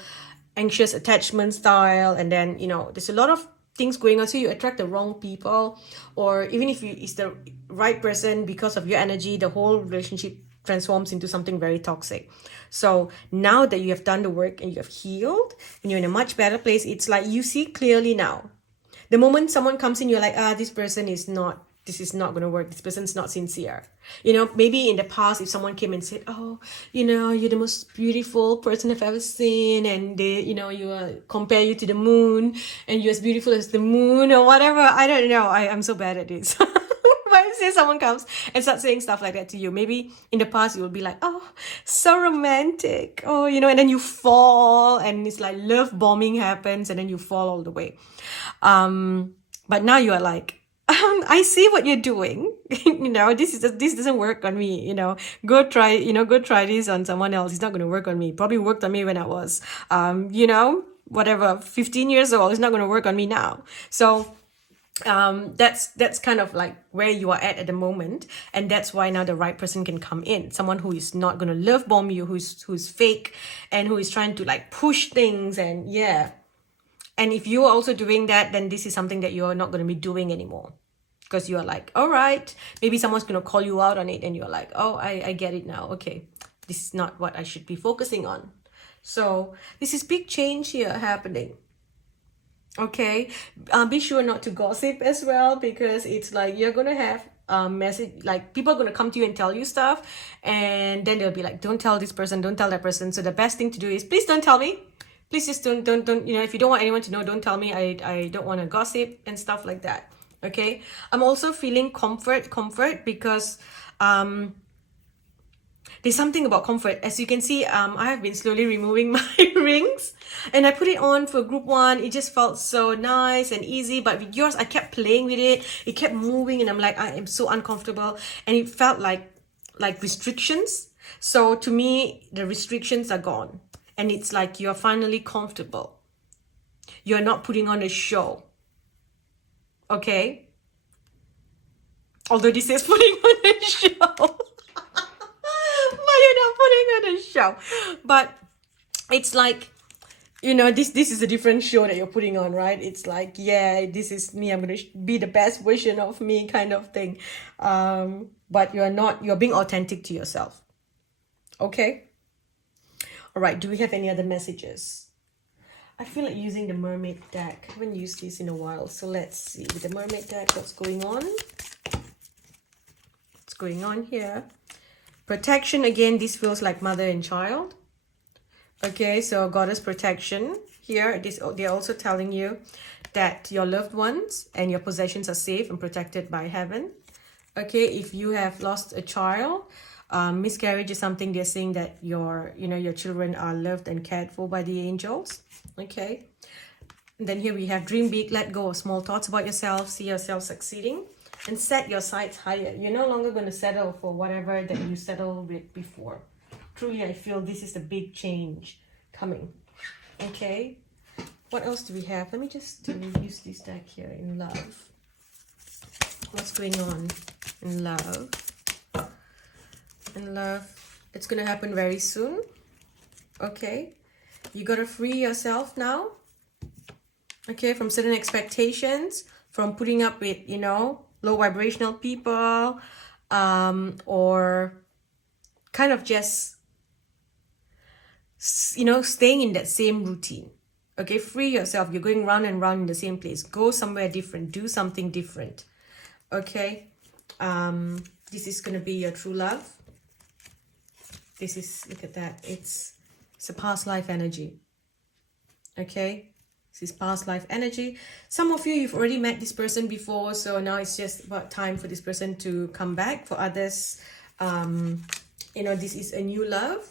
anxious attachment style, and then, you know, there's a lot of things going on, so you attract the wrong people, or even if it's the right person, because of your energy, the whole relationship transforms into something very toxic. So now that you have done the work and you have healed and you're in a much better place, it's like you see clearly now. The moment someone comes in, you're like, this person is not, this is not going to work. This person's not sincere. You know, maybe in the past, if someone came and said, oh, you know, you're the most beautiful person I've ever seen, and they, you know, compare you to the moon, and you're as beautiful as the moon, or whatever. I don't know. I'm so bad at this. But say someone comes and starts saying stuff like that to you, maybe in the past you will be like, oh, so romantic, oh, you know, and then you fall, and it's like love bombing happens, and then you fall all the way. But now you are like, I see what you're doing. You know, this doesn't work on me. You know, go try this on someone else. It's not going to work on me. Probably worked on me when I was, you know, whatever, 15 years old. It's not going to work on me now. So that's kind of like where you are at the moment, and that's why now the right person can come in, someone who is not going to love bomb you, who's fake, and who is trying to like push things. And yeah, and if you're also doing that, then this is something that you're not going to be doing anymore, because you're like, all right, maybe someone's going to call you out on it, and you're like, oh, I get it now. Okay, this is not what I should be focusing on. So this is big change here happening. Okay, be sure not to gossip as well, because it's like you're gonna have message, like people are gonna come to you and tell you stuff, and then they'll be like, don't tell this person, don't tell that person. So the best thing to do is, please don't tell me. Please just don't, you know, if you don't want anyone to know, don't tell me. I don't want to gossip and stuff like that. Okay, I'm also feeling comfort because there's something about comfort. As you can see, I have been slowly removing my rings, and I put it on for group 1. It just felt so nice and easy. But with yours, I kept playing with it. It kept moving, and I'm like, I am so uncomfortable. And it felt like restrictions. So to me, the restrictions are gone. And it's like you're finally comfortable. You're not putting on a show. Okay? Although this is putting on a show. But you're not putting on a show. But it's like, you know, this is a different show that you're putting on, right? It's like, yeah, this is me. I'm going to be the best version of me, kind of thing. But you're being authentic to yourself. Okay? All right, do we have any other messages? I feel like using the mermaid deck. I haven't used this in a while. So let's see. With the mermaid deck, what's going on? What's going on here? Protection, again, this feels like mother and child. Okay, so goddess protection. Here, they're also telling you that your loved ones and your possessions are safe and protected by heaven. Okay, if you have lost a child, miscarriage is something they're saying that your children are loved and cared for by the angels. Okay, and then here we have dream big, let go of small thoughts about yourself, see yourself succeeding, and set your sights higher. You're no longer going to settle for whatever that you settled with before. Truly, I feel this is a big change coming. Okay, what else do we have? Let me just use this deck here in love. What's going on in love? In love, it's going to happen very soon. Okay, you got to free yourself now. Okay, from certain expectations, from putting up with, you know, low vibrational people, or kind of just, you know, staying in that same routine. Okay, free yourself. You're going round and round in the same place. Go somewhere different. Do something different. Okay, this is going to be your true love. This is, look at that. It's It's a past life energy. Okay, this is past life energy. Some of you, you've already met this person before, so now it's just about time for this person to come back. For others, you know, this is a new love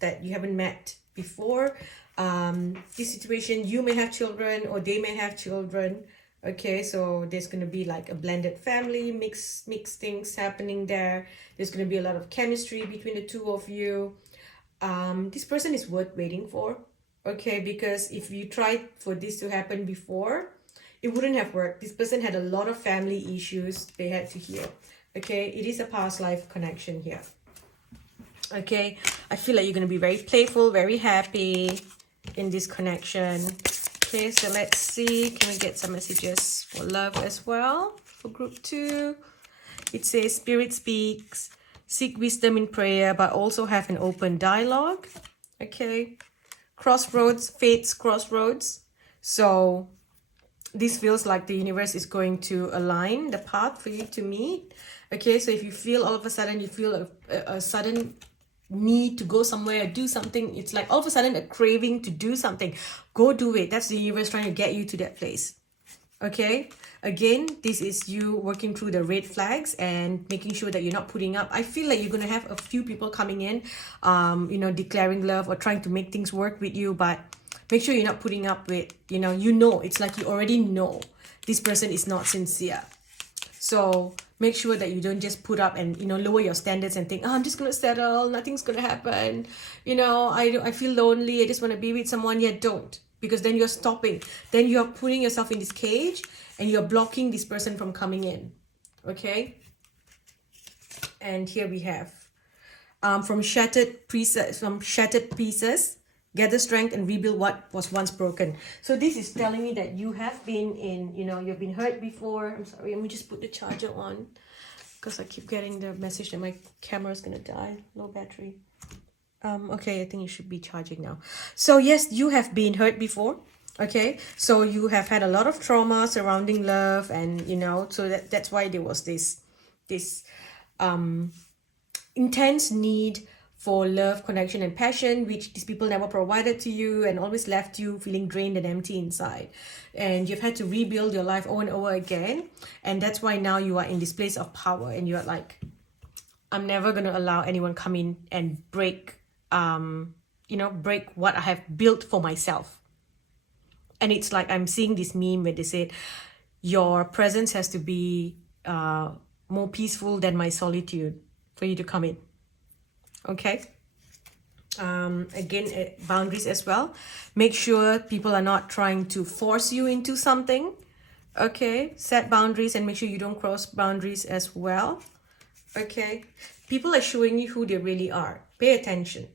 that you haven't met before. This situation, you may have children or they may have children. Okay, so there's going to be like a blended family, mixed things happening there. There's going to be a lot of chemistry between the two of you. This person is worth waiting for. Okay, because if you tried for this to happen before, it wouldn't have worked. This person had a lot of family issues they had to heal. Okay, it is a past life connection here. Okay, I feel like you're going to be very playful, very happy in this connection. Okay, so let's see. Can we get some messages for love as well for group 2? It says, Spirit speaks, seek wisdom in prayer, but also have an open dialogue. Okay. Crossroads, fate's crossroads. So this feels like the universe is going to align the path for you to meet. Okay, so if you feel all of a sudden, you feel a sudden need to go somewhere, do something, it's like all of a sudden a craving to do something, go do it. That's the universe trying to get you to that place. Okay, again, this is you working through the red flags and making sure that you're not putting up. I feel like you're going to have a few people coming in, you know, declaring love or trying to make things work with you, but make sure you're not putting up with, you know, it's like you already know this person is not sincere. So make sure that you don't just put up and, you know, lower your standards and think, oh, I'm just going to settle, nothing's going to happen. You know, I feel lonely, I just want to be with someone. Yeah, don't. Because then you're stopping. Then you're putting yourself in this cage and you're blocking this person from coming in. Okay? And here we have from shattered pieces, gather strength and rebuild what was once broken. So this is telling me that you have been in, you know, you've been hurt before. I'm sorry, let me just put the charger on because I keep getting the message that my camera is going to die. Low battery. Okay, I think you should be charging now. So yes, you have been hurt before. Okay, so you have had a lot of trauma surrounding love, and you know, so that's why there was this intense need for love, connection, and passion, which these people never provided to you and always left you feeling drained and empty inside. And you've had to rebuild your life over and over again. And that's why now you are in this place of power and you're like, I'm never going to allow anyone come in and break what I have built for myself. And it's like I'm seeing this meme where they said, your presence has to be more peaceful than my solitude for you to come in. Okay. Again, boundaries as well. Make sure people are not trying to force you into something. Okay. Set boundaries and make sure you don't cross boundaries as well. Okay. People are showing you who they really are. Pay attention.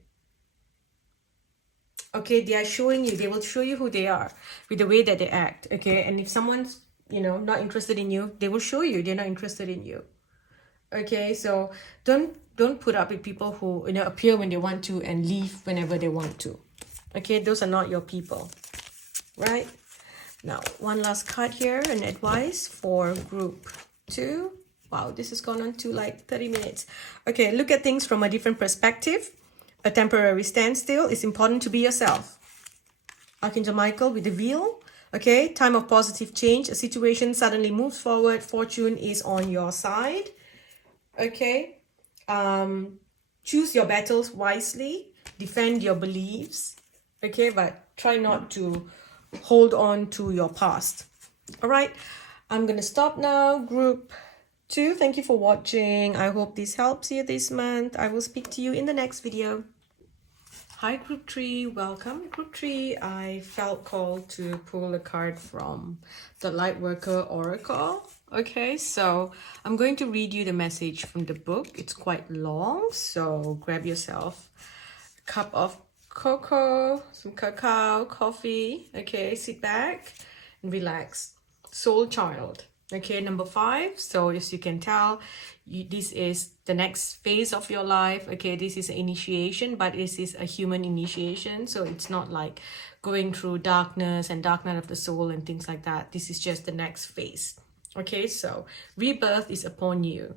Okay, they are showing you, they will show you who they are with the way that they act. Okay, and if someone's, you know, not interested in you, they will show you they're not interested in you. Okay, so don't put up with people who, you know, appear when they want to and leave whenever they want to. Okay, those are not your people. Right? Now, one last card here, an advice for group 2. Wow, this has gone on to like 30 minutes. Okay, look at things from a different perspective. A temporary standstill. It's important to be yourself. Archangel Michael with the wheel. Okay, time of positive change. A situation suddenly moves forward. Fortune is on your side. Okay. Choose your battles wisely. Defend your beliefs. Okay, but try not to hold on to your past. All right. I'm going to stop now. Group 2, thank you for watching. I hope this helps you this month. I will speak to you in the next video. Hi group 3, welcome group 3. I felt called to pull a card from the Lightworker Oracle. Okay, so I'm going to read you the message from the book. It's quite long, so grab yourself a cup of cocoa, some cacao, coffee. Okay, sit back and relax. Soul Child. Okay, number 5. So as you can tell, this is the next phase of your life. Okay, this is an initiation, but this is a human initiation. So it's not like going through darkness and dark night of the soul and things like that. This is just the next phase. Okay, so rebirth is upon you.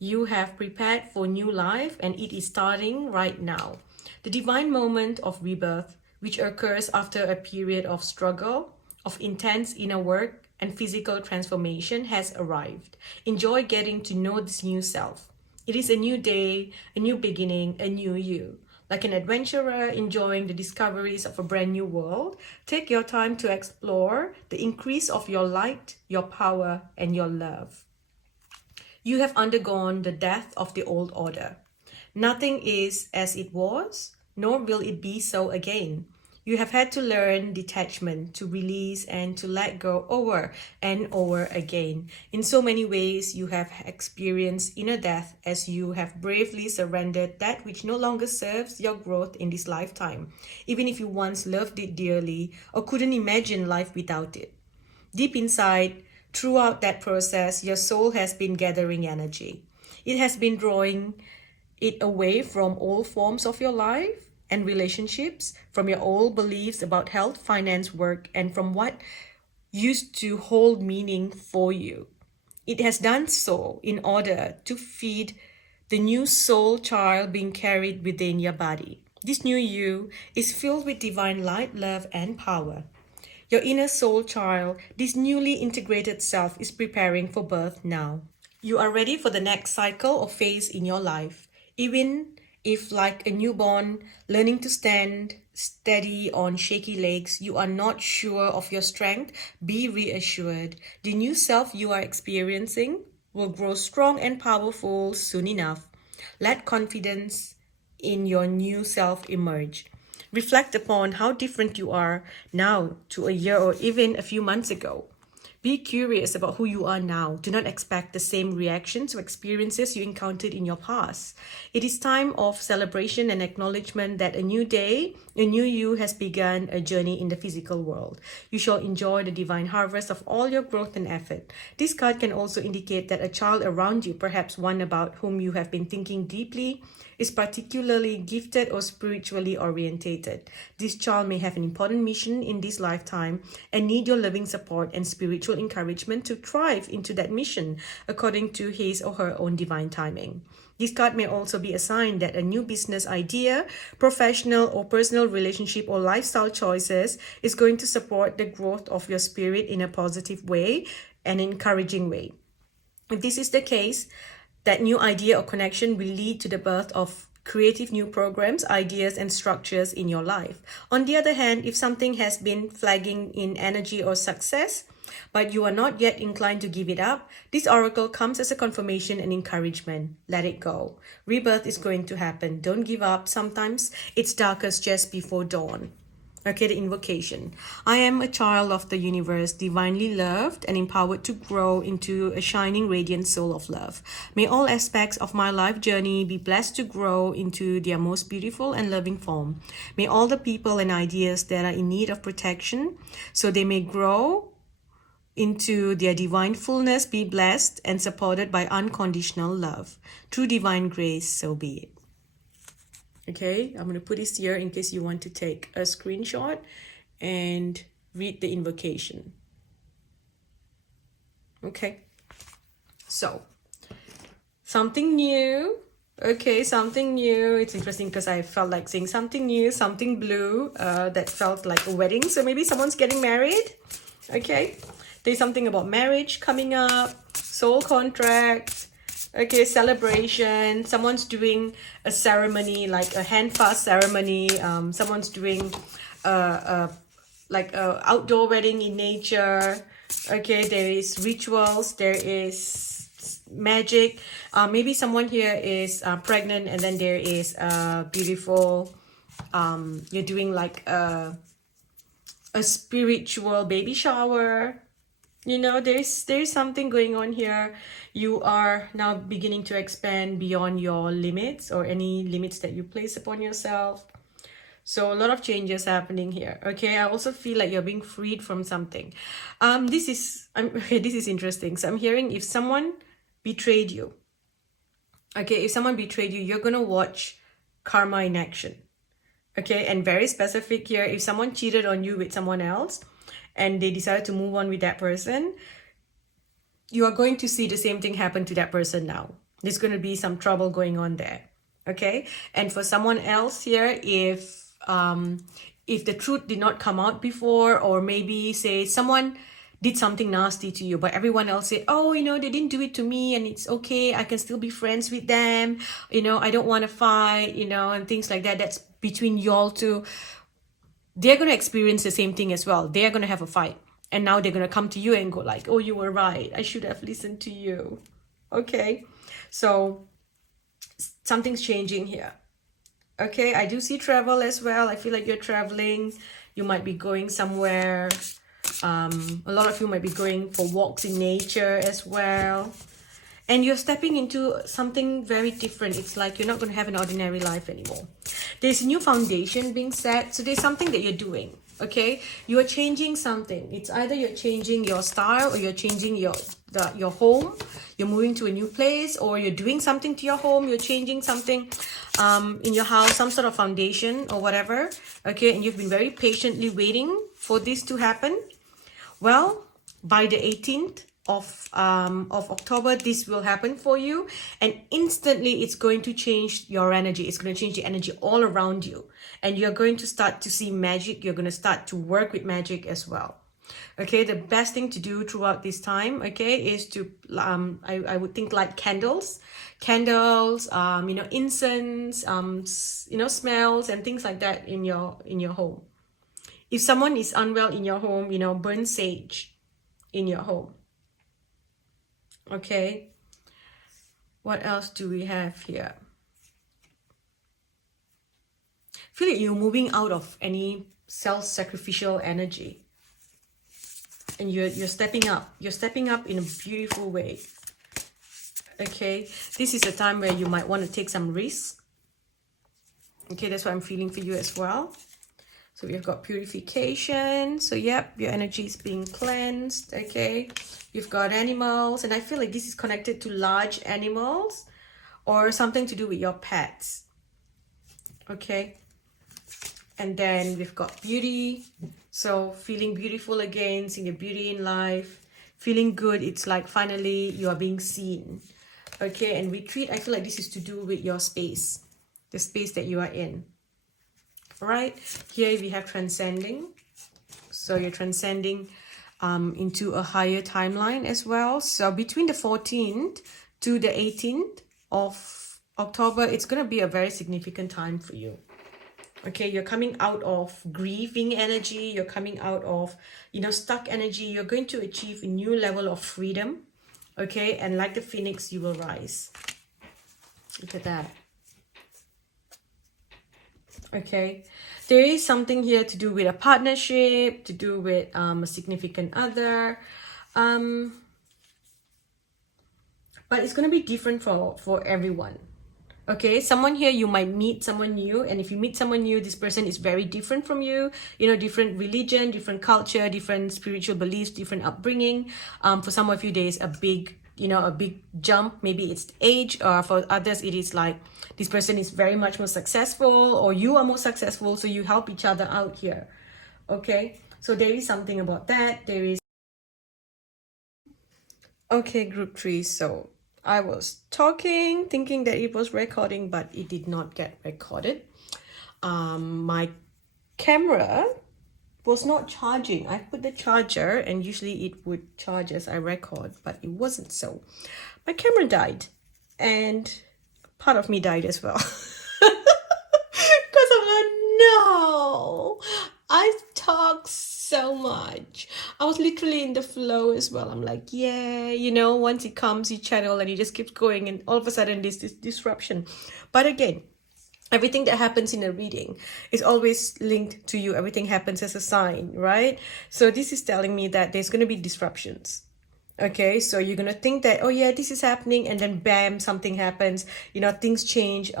You have prepared for new life and it is starting right now. The divine moment of rebirth, which occurs after a period of struggle, of intense inner work and physical transformation, has arrived. Enjoy getting to know this new self. It is a new day, a new beginning, a new you. Like an adventurer enjoying the discoveries of a brand new world, take your time to explore the increase of your light, your power, and your love. You have undergone the death of the old order. Nothing is as it was, nor will it be so again. You have had to learn detachment, to release and to let go over and over again. In so many ways, you have experienced inner death as you have bravely surrendered that which no longer serves your growth in this lifetime, even if you once loved it dearly or couldn't imagine life without it. Deep inside, throughout that process, your soul has been gathering energy. It has been drawing it away from all forms of your life and relationships, from your old beliefs about health, finance, work, and from what used to hold meaning for you. It has done so in order to feed the new soul child being carried within your body. This new you is filled with divine light, love, and power. Your inner soul child, this newly integrated self, is preparing for birth now. You are ready for the next cycle or phase in your life. Even if, like a newborn, learning to stand steady on shaky legs, you are not sure of your strength, be reassured. The new self you are experiencing will grow strong and powerful soon enough. Let confidence in your new self emerge. Reflect upon how different you are now to a year or even a few months ago. Be curious about who you are now. Do not expect the same reactions or experiences you encountered in your past. It is time of celebration and acknowledgement that a new day, a new you has begun a journey in the physical world. You shall enjoy the divine harvest of all your growth and effort. This card can also indicate that a child around you, perhaps one about whom you have been thinking deeply, is particularly gifted or spiritually orientated. This child may have an important mission in this lifetime and need your loving support and spiritual encouragement to thrive into that mission according to his or her own divine timing. This card may also be a sign that a new business idea, professional or personal relationship or lifestyle choices is going to support the growth of your spirit in a positive way and encouraging way. If this is the case, that new idea or connection will lead to the birth of creative new programs, ideas, and structures in your life. On the other hand, if something has been flagging in energy or success, but you are not yet inclined to give it up, this oracle comes as a confirmation and encouragement. Let it go. Rebirth is going to happen. Don't give up. Sometimes it's darkest just before dawn. Okay, the invocation. I am a child of the universe, divinely loved and empowered to grow into a shining, radiant soul of love. May all aspects of my life journey be blessed to grow into their most beautiful and loving form. May all the people and ideas that are in need of protection, so they may grow into their divine fullness, be blessed and supported by unconditional love. Through divine grace, so be it. Okay, I'm going to put this here in case you want to take a screenshot and read the invocation. Okay, so something new. Okay, something new. It's interesting because I felt like saying something new, something blue that felt like a wedding. So maybe someone's getting married. Okay, there's something about marriage coming up, soul contract. Okay, celebration. Someone's doing a ceremony, like a hand-fast ceremony. Someone's doing like a outdoor wedding in nature. Okay, there is rituals. There is magic. Maybe someone here is pregnant, and then there is beautiful. You're doing like a spiritual baby shower. You know, there's something going on here. You are now beginning to expand beyond your limits or any limits that you place upon yourself. So a lot of changes happening here. Okay, I also feel like you're being freed from something. This is interesting. So I'm hearing if someone betrayed you. Okay, if someone betrayed you, you're gonna watch karma in action. Okay, and very specific here, if someone cheated on you with someone else and they decided to move on with that person, you are going to see the same thing happen to that person now. There's going to be some trouble going on there. Okay, and for someone else here, if the truth did not come out before, or maybe say someone did something nasty to you, but everyone else said, oh, they didn't do it to me and it's okay, I can still be friends with them, I don't want to fight, and things like that. That's between y'all two. They're going to experience the same thing as well. They're going to have a fight, and now they're going to come to you and go like, oh, you were right, I should have listened to you. Okay, so something's changing here. Okay, I do see travel as well. I feel like you're traveling. You might be going somewhere. A lot of you might be going for walks in nature as well. And you're stepping into something very different. It's like you're not going to have an ordinary life anymore. There's a new foundation being set. So there's something that you're doing. Okay, you are changing something. It's either you're changing your style, or you're changing your home. You're moving to a new place, or you're doing something to your home. You're changing something in your house, some sort of foundation or whatever. Okay, and you've been very patiently waiting for this to happen. Well, by the 18th of October, this will happen for you, and instantly it's going to change your energy. It's going to change the energy all around you, and you're going to start to see magic. You're going to start to work with magic as well. Okay, the best thing to do throughout this time, okay, is to I would think light candles, incense, smells and things like that in your home. If someone is unwell in your home, burn sage in your home. Okay, what else do we have here? I feel like you're moving out of any self-sacrificial energy, and you're stepping up. You're stepping up in a beautiful way. Okay, this is a time where you might want to take some risks. Okay, that's what I'm feeling for you as well. So we've got purification. So yep, your energy is being cleansed. Okay, you've got animals, and I feel like this is connected to large animals or something to do with your pets. Okay, and then we've got beauty. So feeling beautiful again, seeing the beauty in life, feeling good. It's like finally you are being seen. Okay, and retreat, I feel like this is to do with your space, the space that you are in. All right, here we have transcending. So you're transcending into a higher timeline as well. So between the 14th to the 18th of October, it's going to be a very significant time for you. Okay, you're coming out of grieving energy. You're coming out of, stuck energy. You're going to achieve a new level of freedom. Okay, and like the phoenix, you will rise. Look at that. Okay, there is something here to do with a partnership, to do with a significant other. But it's going to be different for everyone. Okay, someone here, you might meet someone new, and if you meet someone new, this person is very different from you, different religion, different culture, different spiritual beliefs, different upbringing. For some of you, there is a big jump. Maybe it's age, or for others, it is like this person is very much more successful, or you are more successful, so you help each other out here. Okay, so there is something about that. There is. Okay, group 3, so I was talking, thinking that it was recording, but it did not get recorded. My camera was not charging. I put the charger, and usually it would charge as I record, but it wasn't so. My camera died, and part of me died as well. Because I'm like, no, I talk so much. I was literally in the flow as well. I'm like, yeah, once it comes, you channel and it just keeps going, and all of a sudden there's this disruption. But again, everything that happens in a reading is always linked to you. Everything happens as a sign, right? So this is telling me that there's going to be disruptions. Okay, so you're going to think that, oh yeah, this is happening, and then bam, something happens, things change.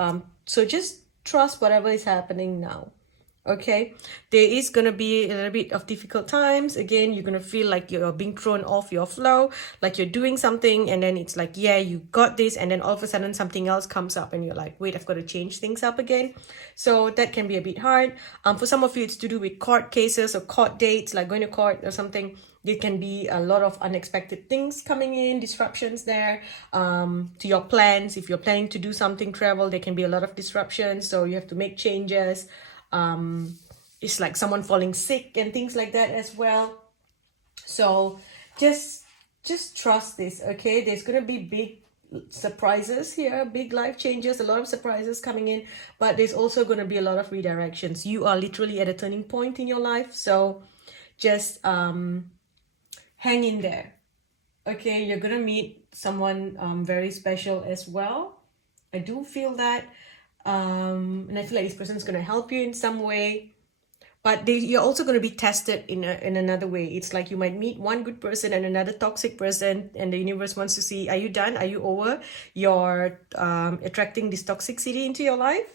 So just trust whatever is happening now. Okay, there is going to be a little bit of difficult times. Again, you're going to feel like you're being thrown off your flow, like you're doing something, and then it's like, yeah, you got this, and then all of a sudden something else comes up, and you're like, wait, I've got to change things up again. So that can be a bit hard. For some of you, it's to do with court cases or court dates, like going to court or something. There can be a lot of unexpected things coming in, disruptions there to your plans. If you're planning to do something, travel, there can be a lot of disruptions. So you have to make changes. It's like someone falling sick and things like that as well. So just trust this, okay? There's going to be big surprises here, big life changes, a lot of surprises coming in, but there's also going to be a lot of redirections. You are literally at a turning point in your life, so just hang in there, okay? You're going to meet someone very special as well. I do feel that, and I feel like this person is going to help you in some way. But you're also going to be tested in another way. It's like you might meet one good person and another toxic person, and the universe wants to see, are you done? Are you over? You're attracting this toxicity into your life?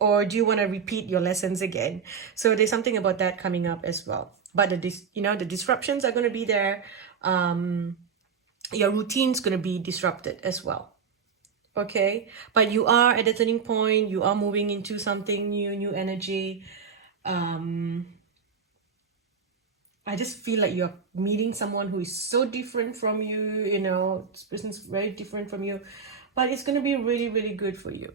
Or do you want to repeat your lessons again? So there's something about that coming up as well. But the disruptions are going to be there. Your routine's going to be disrupted as well. Okay? But you are at a turning point. You are moving into something new energy. I just feel like you're meeting someone who is so different from you, this person's very different from you, but it's going to be really, really good for you.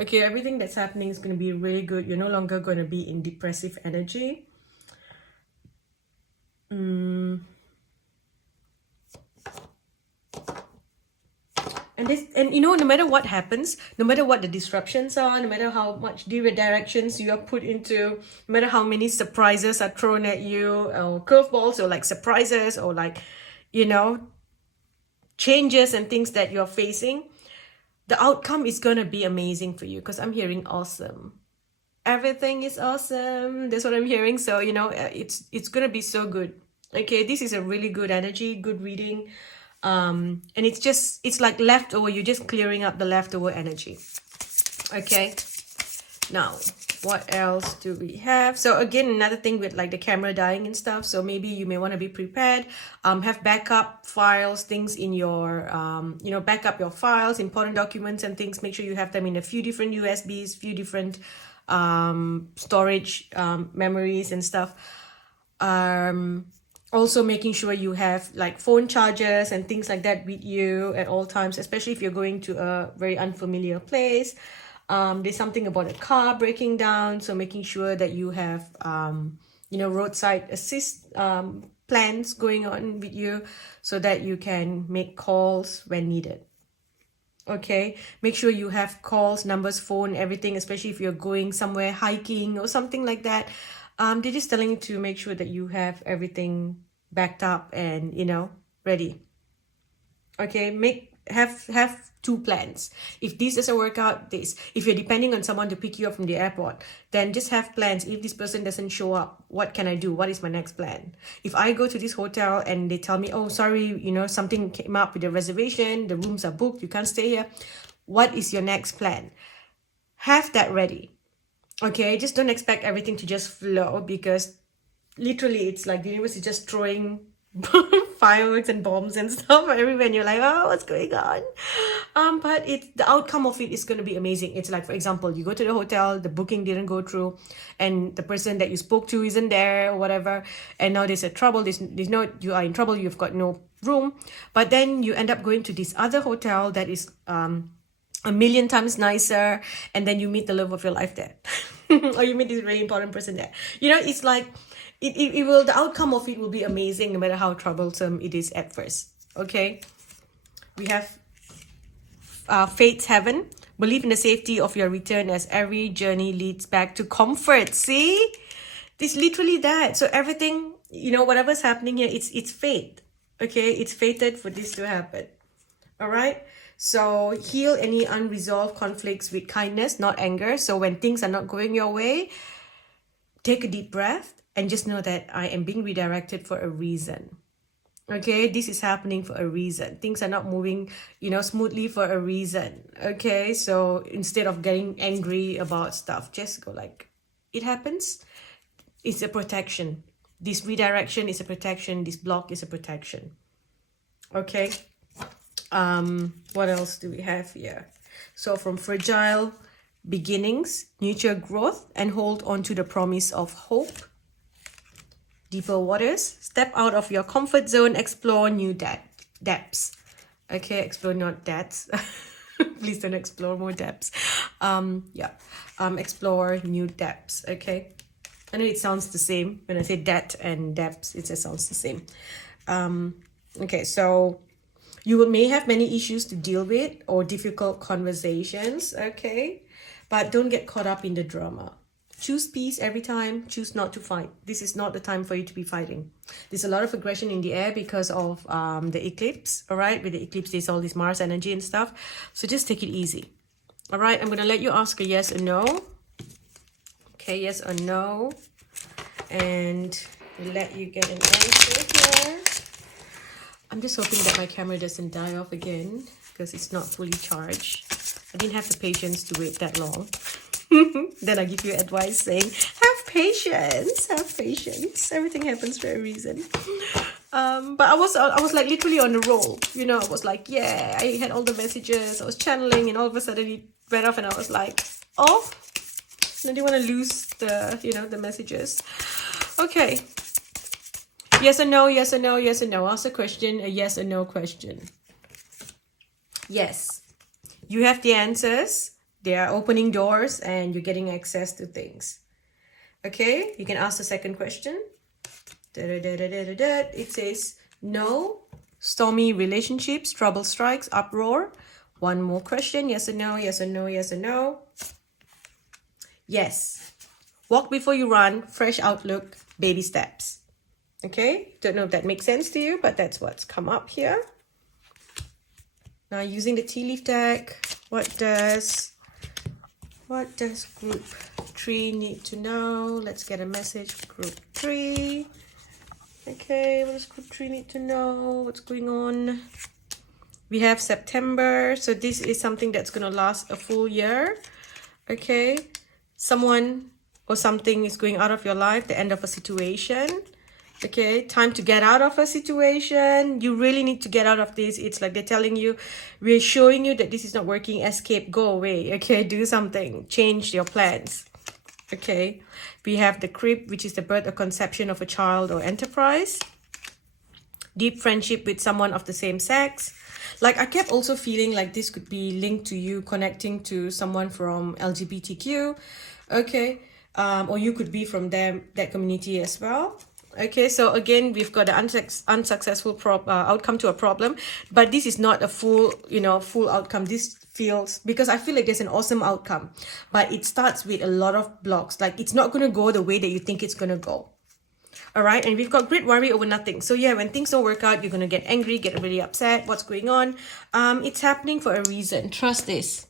Okay, everything that's happening is going to be really good. You're no longer going to be in depressive energy. And no matter what happens, no matter what the disruptions are, no matter how much redirections you are put into, no matter how many surprises are thrown at you, or curveballs, or like surprises, or like, changes and things that you're facing, the outcome is going to be amazing for you, because I'm hearing awesome. Everything is awesome. That's what I'm hearing. So, it's going to be so good. Okay, this is a really good energy, good reading. And it's like leftover. You're just clearing up the leftover energy. Okay, now what else do we have? So again, another thing with like the camera dying and stuff, so maybe you may want to be prepared. Have backup files, things in your back up your files, important documents and things. Make sure you have them in a few different USBs, few different storage memories and stuff. Also making sure you have like phone chargers and things like that with you at all times, especially if you're going to a very unfamiliar place. There's something about a car breaking down, so making sure that you have roadside assist plans going on with you, so that you can make calls when needed. Okay, make sure you have calls, numbers, phone, everything, especially if you're going somewhere hiking or something like that. They're just telling you to make sure that you have everything backed up and ready. Okay, have two plans. If this doesn't work out, this. If you're depending on someone to pick you up from the airport, then just have plans. If this person doesn't show up, what can I do? What is my next plan? If I go to this hotel and they tell me, oh, sorry, something came up with the reservation, the rooms are booked, you can't stay here. What is your next plan? Have that ready. Okay, just don't expect everything to just flow, because literally it's like the universe is just throwing fireworks and bombs and stuff everywhere, and you're like, oh, what's going on? But the outcome of it is going to be amazing. It's like, for example, you go to the hotel, the booking didn't go through, and the person that you spoke to isn't there or whatever, and now there's a trouble. There's no, you are in trouble. You've got no room, but then you end up going to this other hotel that is a million times nicer, and then you meet the love of your life there. Or you meet this very important person there. It's like it will, the outcome of it will be amazing, no matter how troublesome it is at first. Okay, we have faith's heaven. Believe in the safety of your return, as every journey leads back to comfort. See, it's literally that. So everything, whatever's happening here, it's fate. Okay, it's fated for this to happen. All right. So heal any unresolved conflicts with kindness, not anger. So when things are not going your way, take a deep breath and just know that I am being redirected for a reason. Okay, this is happening for a reason. Things are not moving, smoothly for a reason. Okay, so instead of getting angry about stuff, just go like, it happens. It's a protection. This redirection is a protection. This block is a protection. Okay. What else do we have here? So from fragile beginnings, nurture growth, and hold on to the promise of hope. deeper waters. Step out of your comfort zone, explore new depths. Okay, explore not depths. Please don't explore more depths. Explore new depths. Okay, I know it sounds the same when I say depth and depths. It just sounds the same. Okay, so you may have many issues to deal with or difficult conversations. Okay, but don't get caught up in the drama. Choose peace every time. Choose not to fight. This is not the time for you to be fighting. There's a lot of aggression in the air because of the eclipse. All right, with the eclipse, there's all this Mars energy and stuff. So just take it easy. All right, I'm going to let you ask a yes or no. Okay, yes or no. And let you get an answer here. I'm just hoping that my camera doesn't die off again because it's not fully charged. I didn't have the patience to wait that long. Then I give you advice saying, have patience, everything happens for a reason. But I was like literally on the roll, you know. I was like, yeah, I had all the messages, I was channeling, and all of a sudden it went off and I was like, oh, I didn't want to lose the, you know, the messages. Okay, yes or no, yes or no, yes or no. Ask a question, a yes or no question. Yes, you have the answers. They are opening doors and you're getting access to things. Okay, you can ask the second question. It says no, stormy relationships, trouble strikes, uproar. One more question, yes or no, yes or no, yes or no. Yes, walk before you run, fresh outlook, baby steps. Okay, don't know if that makes sense to you, but that's what's come up here. Now using the tea leaf deck, what does group 3 need to know? Let's get a message, group 3. Okay, what does group 3 need to know? What's going on? We have September, so this is something that's going to last a full year. Okay, someone or something is going out of your life, the end of a situation. Okay, time to get out of a situation. You really need to get out of this. It's like they're telling you, we're showing you that this is not working. Escape, go away. Okay, do something, change your plans. Okay, we have the crib, which is the birth or conception of a child or enterprise. Deep friendship with someone of the same sex. Like I kept also feeling like this could be linked to you connecting to someone from LGBTQ. Okay, or you could be from that community as well. Okay, so again, we've got an unsuccessful outcome to a problem, but this is not a full, you know, full outcome. This feels, because I feel like there's an awesome outcome, but it starts with a lot of blocks. Like it's not going to go the way that you think it's going to go. All right, and we've got great worry over nothing. So yeah, when things don't work out, you're going to get angry, get really upset. What's going on? It's happening for a reason. Trust this.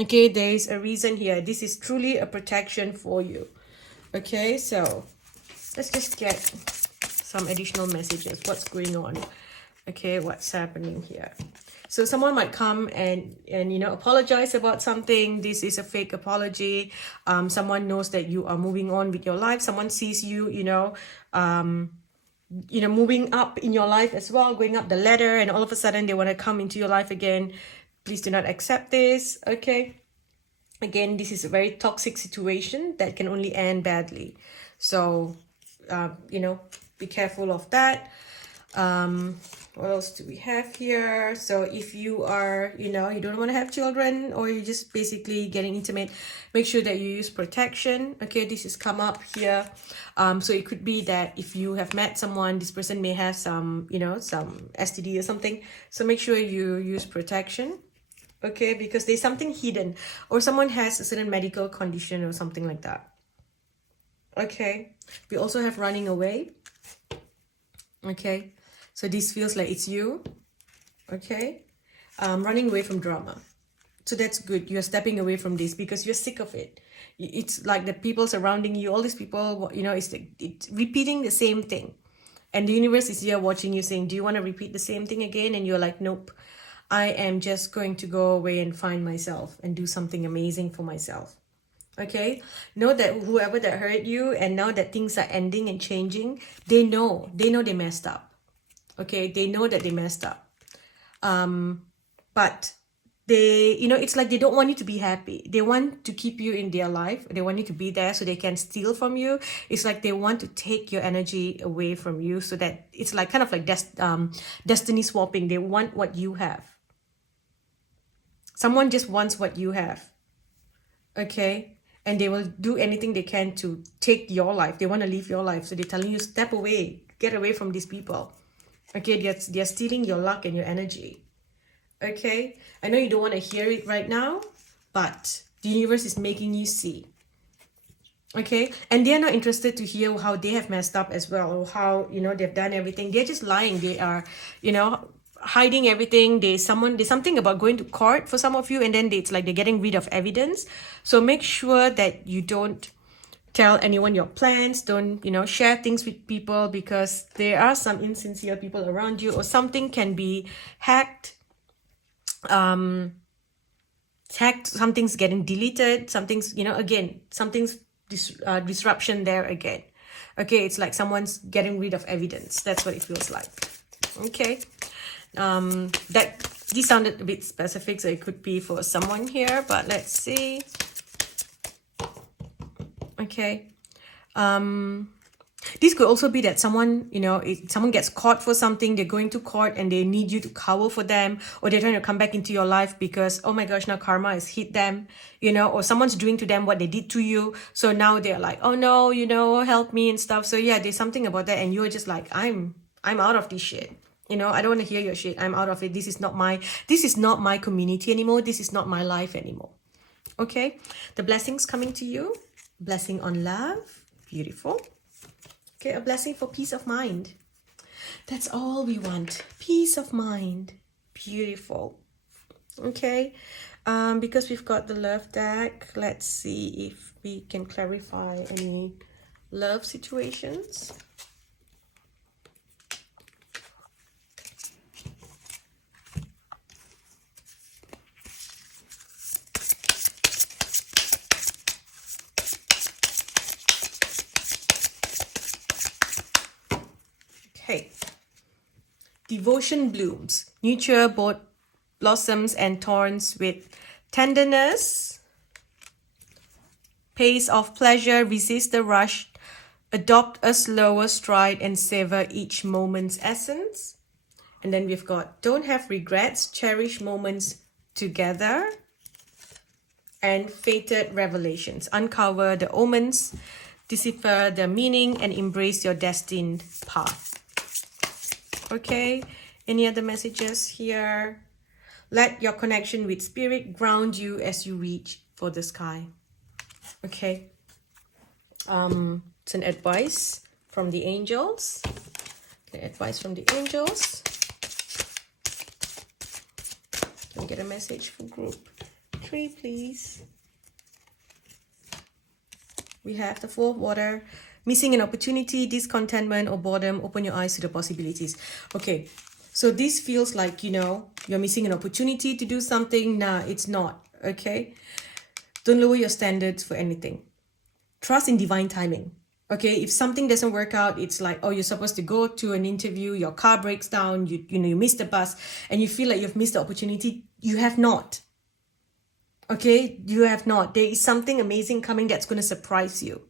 Okay, there is a reason here. This is truly a protection for you. Okay, so let's just get some additional messages. What's going on? Okay, what's happening here? So someone might come and you know, apologize about something. This is a fake apology. Someone knows that you are moving on with your life. Someone sees you, you know, moving up in your life as well, going up the ladder, and all of a sudden they want to come into your life again. Please do not accept this. Okay. Again, this is a very toxic situation that can only end badly. So, you know, be careful of that. What else do we have here? So if you are, you know, you don't want to have children, or you're just basically getting intimate, make sure that you use protection. Okay, this has come up here. So it could be that if you have met someone, this person may have some, you know, some STD or something. So make sure you use protection. Okay, because there's something hidden, or someone has a certain medical condition or something like that. Okay, we also have running away. Okay, so this feels like it's you. Okay, running away from drama. So that's good. You're stepping away from this because you're sick of it. It's like the people surrounding you, all these people, you know, it's repeating the same thing. And the universe is here watching you saying, do you want to repeat the same thing again? And you're like, nope. I am just going to go away and find myself and do something amazing for myself. Okay, know that whoever that hurt you, and now that things are ending and changing, they know they messed up. Okay, they know that they messed up. But They, it's like they don't want you to be happy. They want to keep you in their life. They want you to be there so they can steal from you. It's like they want to take your energy away from you, so that it's like kind of like destiny swapping. They want what you have. Someone just wants what you have. Okay? And they will do anything they can to take your life. They want to live your life. So they're telling you, step away. Get away from these people. Okay? They're stealing your luck and your energy. Okay? I know you don't want to hear it right now, but the universe is making you see. Okay? And they're not interested to hear how they have messed up as well, or how, they've done everything. They're just lying. They are, hiding everything. There's something about going to court for some of you, and then it's like they're getting rid of evidence. So make sure that you don't tell anyone your plans. Don't, share things with people, because there are some insincere people around you, or something can be hacked. Something's getting deleted, something's something's disruption there again. Okay, it's like someone's getting rid of evidence. That's what it feels like. Okay, these sounded a bit specific, so it could be for someone here, but let's see. Okay, this could also be that someone, someone gets caught for something, they're going to court and they need you to cover for them, or they're trying to come back into your life because, oh my gosh, now karma has hit them, or someone's doing to them what they did to you. So now they're like, oh no, help me and stuff. So yeah, there's something about that, and you're just like, I'm out of this shit. I don't want to hear your shit. I'm out of it. This is not my community anymore. This is not my life anymore. Okay, the blessings coming to you. Blessing on love. Beautiful. Okay, a blessing for peace of mind. That's all we want. Peace of mind. Beautiful. Okay, because we've got the love deck, let's see if we can clarify any love situations. Okay. Devotion blooms. Nurture both blossoms and thorns with tenderness. Pace of pleasure. Resist the rush. Adopt a slower stride and savor each moment's essence. And then we've got don't have regrets. Cherish moments together. And fated revelations. Uncover the omens. Decipher the meaning and embrace your destined path. Okay, any other messages here? Let your connection with spirit ground you as you reach for the sky. Okay, it's an advice from the angels. Okay, advice from the angels. Can we get a message for group 3, please? We have the 4 of water. Missing an opportunity, discontentment, or boredom. Open your eyes to the possibilities. Okay, so this feels like, you're missing an opportunity to do something. Nah, it's not. Okay, don't lower your standards for anything. Trust in divine timing. Okay, if something doesn't work out, it's like, oh, you're supposed to go to an interview, your car breaks down, you miss the bus, and you feel like you've missed the opportunity. You have not. Okay, you have not. There is something amazing coming that's going to surprise you.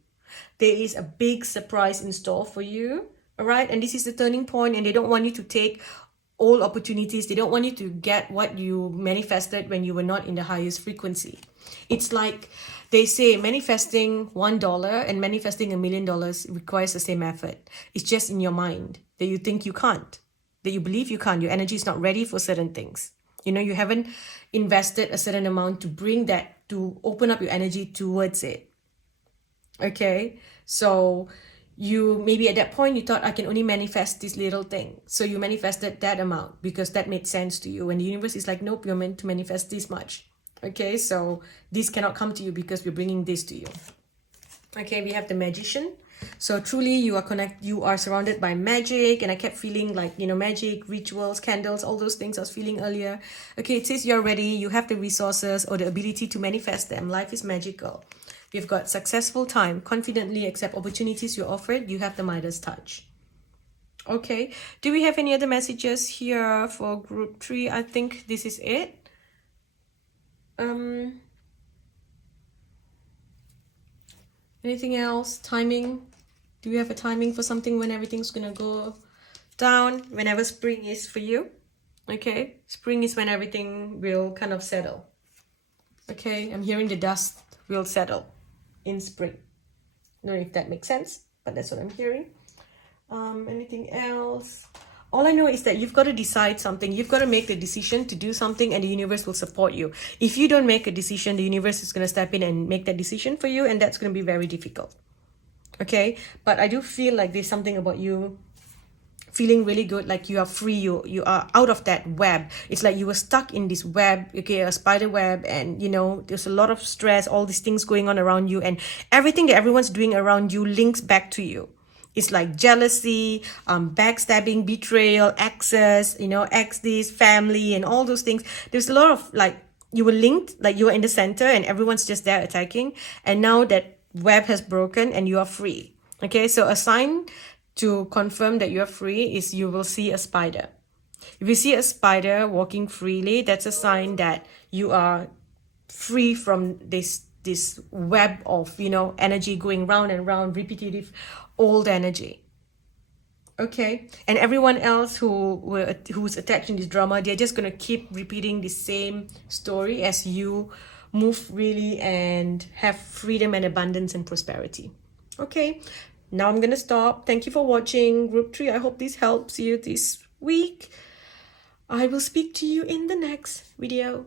There is a big surprise in store for you. All right, and this is the turning point, and they don't want you to take all opportunities. They don't want you to get what you manifested when you were not in the highest frequency. It's like they say manifesting $1 and manifesting $1 million requires the same effort. It's just in your mind that you think you can't, that you believe you can't. Your energy is not ready for certain things. You haven't invested a certain amount to bring that, to open up your energy towards it. Okay, so you maybe at that point you thought, I can only manifest this little thing. So you manifested that amount because that made sense to you. And the universe is like, nope, you're meant to manifest this much. Okay, so this cannot come to you because we're bringing this to you. Okay, we have the magician. So truly you are surrounded by magic, and I kept feeling like, magic, rituals, candles, all those things I was feeling earlier. Okay, it says you're ready, you have the resources or the ability to manifest them. Life is magical. You've got successful time, confidently accept opportunities you're offered. You have the Midas touch. Okay, do we have any other messages here for group 3? I think this is it. Anything else? Timing? Do you have a timing for something when everything's gonna go down? Whenever spring is for you? Okay, spring is when everything will kind of settle. Okay, I'm hearing the dust will settle in spring. I don't know if that makes sense, but that's what I'm hearing. Anything else? All I know is that you've got to decide something. You've got to make the decision to do something, and the universe will support you. If you don't make a decision, the universe is going to step in and make that decision for you, and that's going to be very difficult. Okay, but I do feel like there's something about you feeling really good, like you are free, you are out of that web. It's like you were stuck in this web, okay, a spider web, and you know there's a lot of stress, all these things going on around you, and everything that everyone's doing around you links back to you. It's like jealousy, backstabbing, betrayal, exes, you know, ex this, family, and all those things. There's a lot of like, you were linked, like you were in the center and everyone's just there attacking. And now that web has broken and you are free. Okay, so a sign to confirm that you're free is you will see a spider. If you see a spider walking freely, that's a sign that you are free from this web of, you know, energy going round and round, repetitive old energy. Okay, and everyone else who's attached in this drama, they're just gonna keep repeating the same story as you move freely and have freedom and abundance and prosperity. Okay, now I'm gonna stop. Thank you for watching Group 3. I hope this helps you this week. I will speak to you in the next video.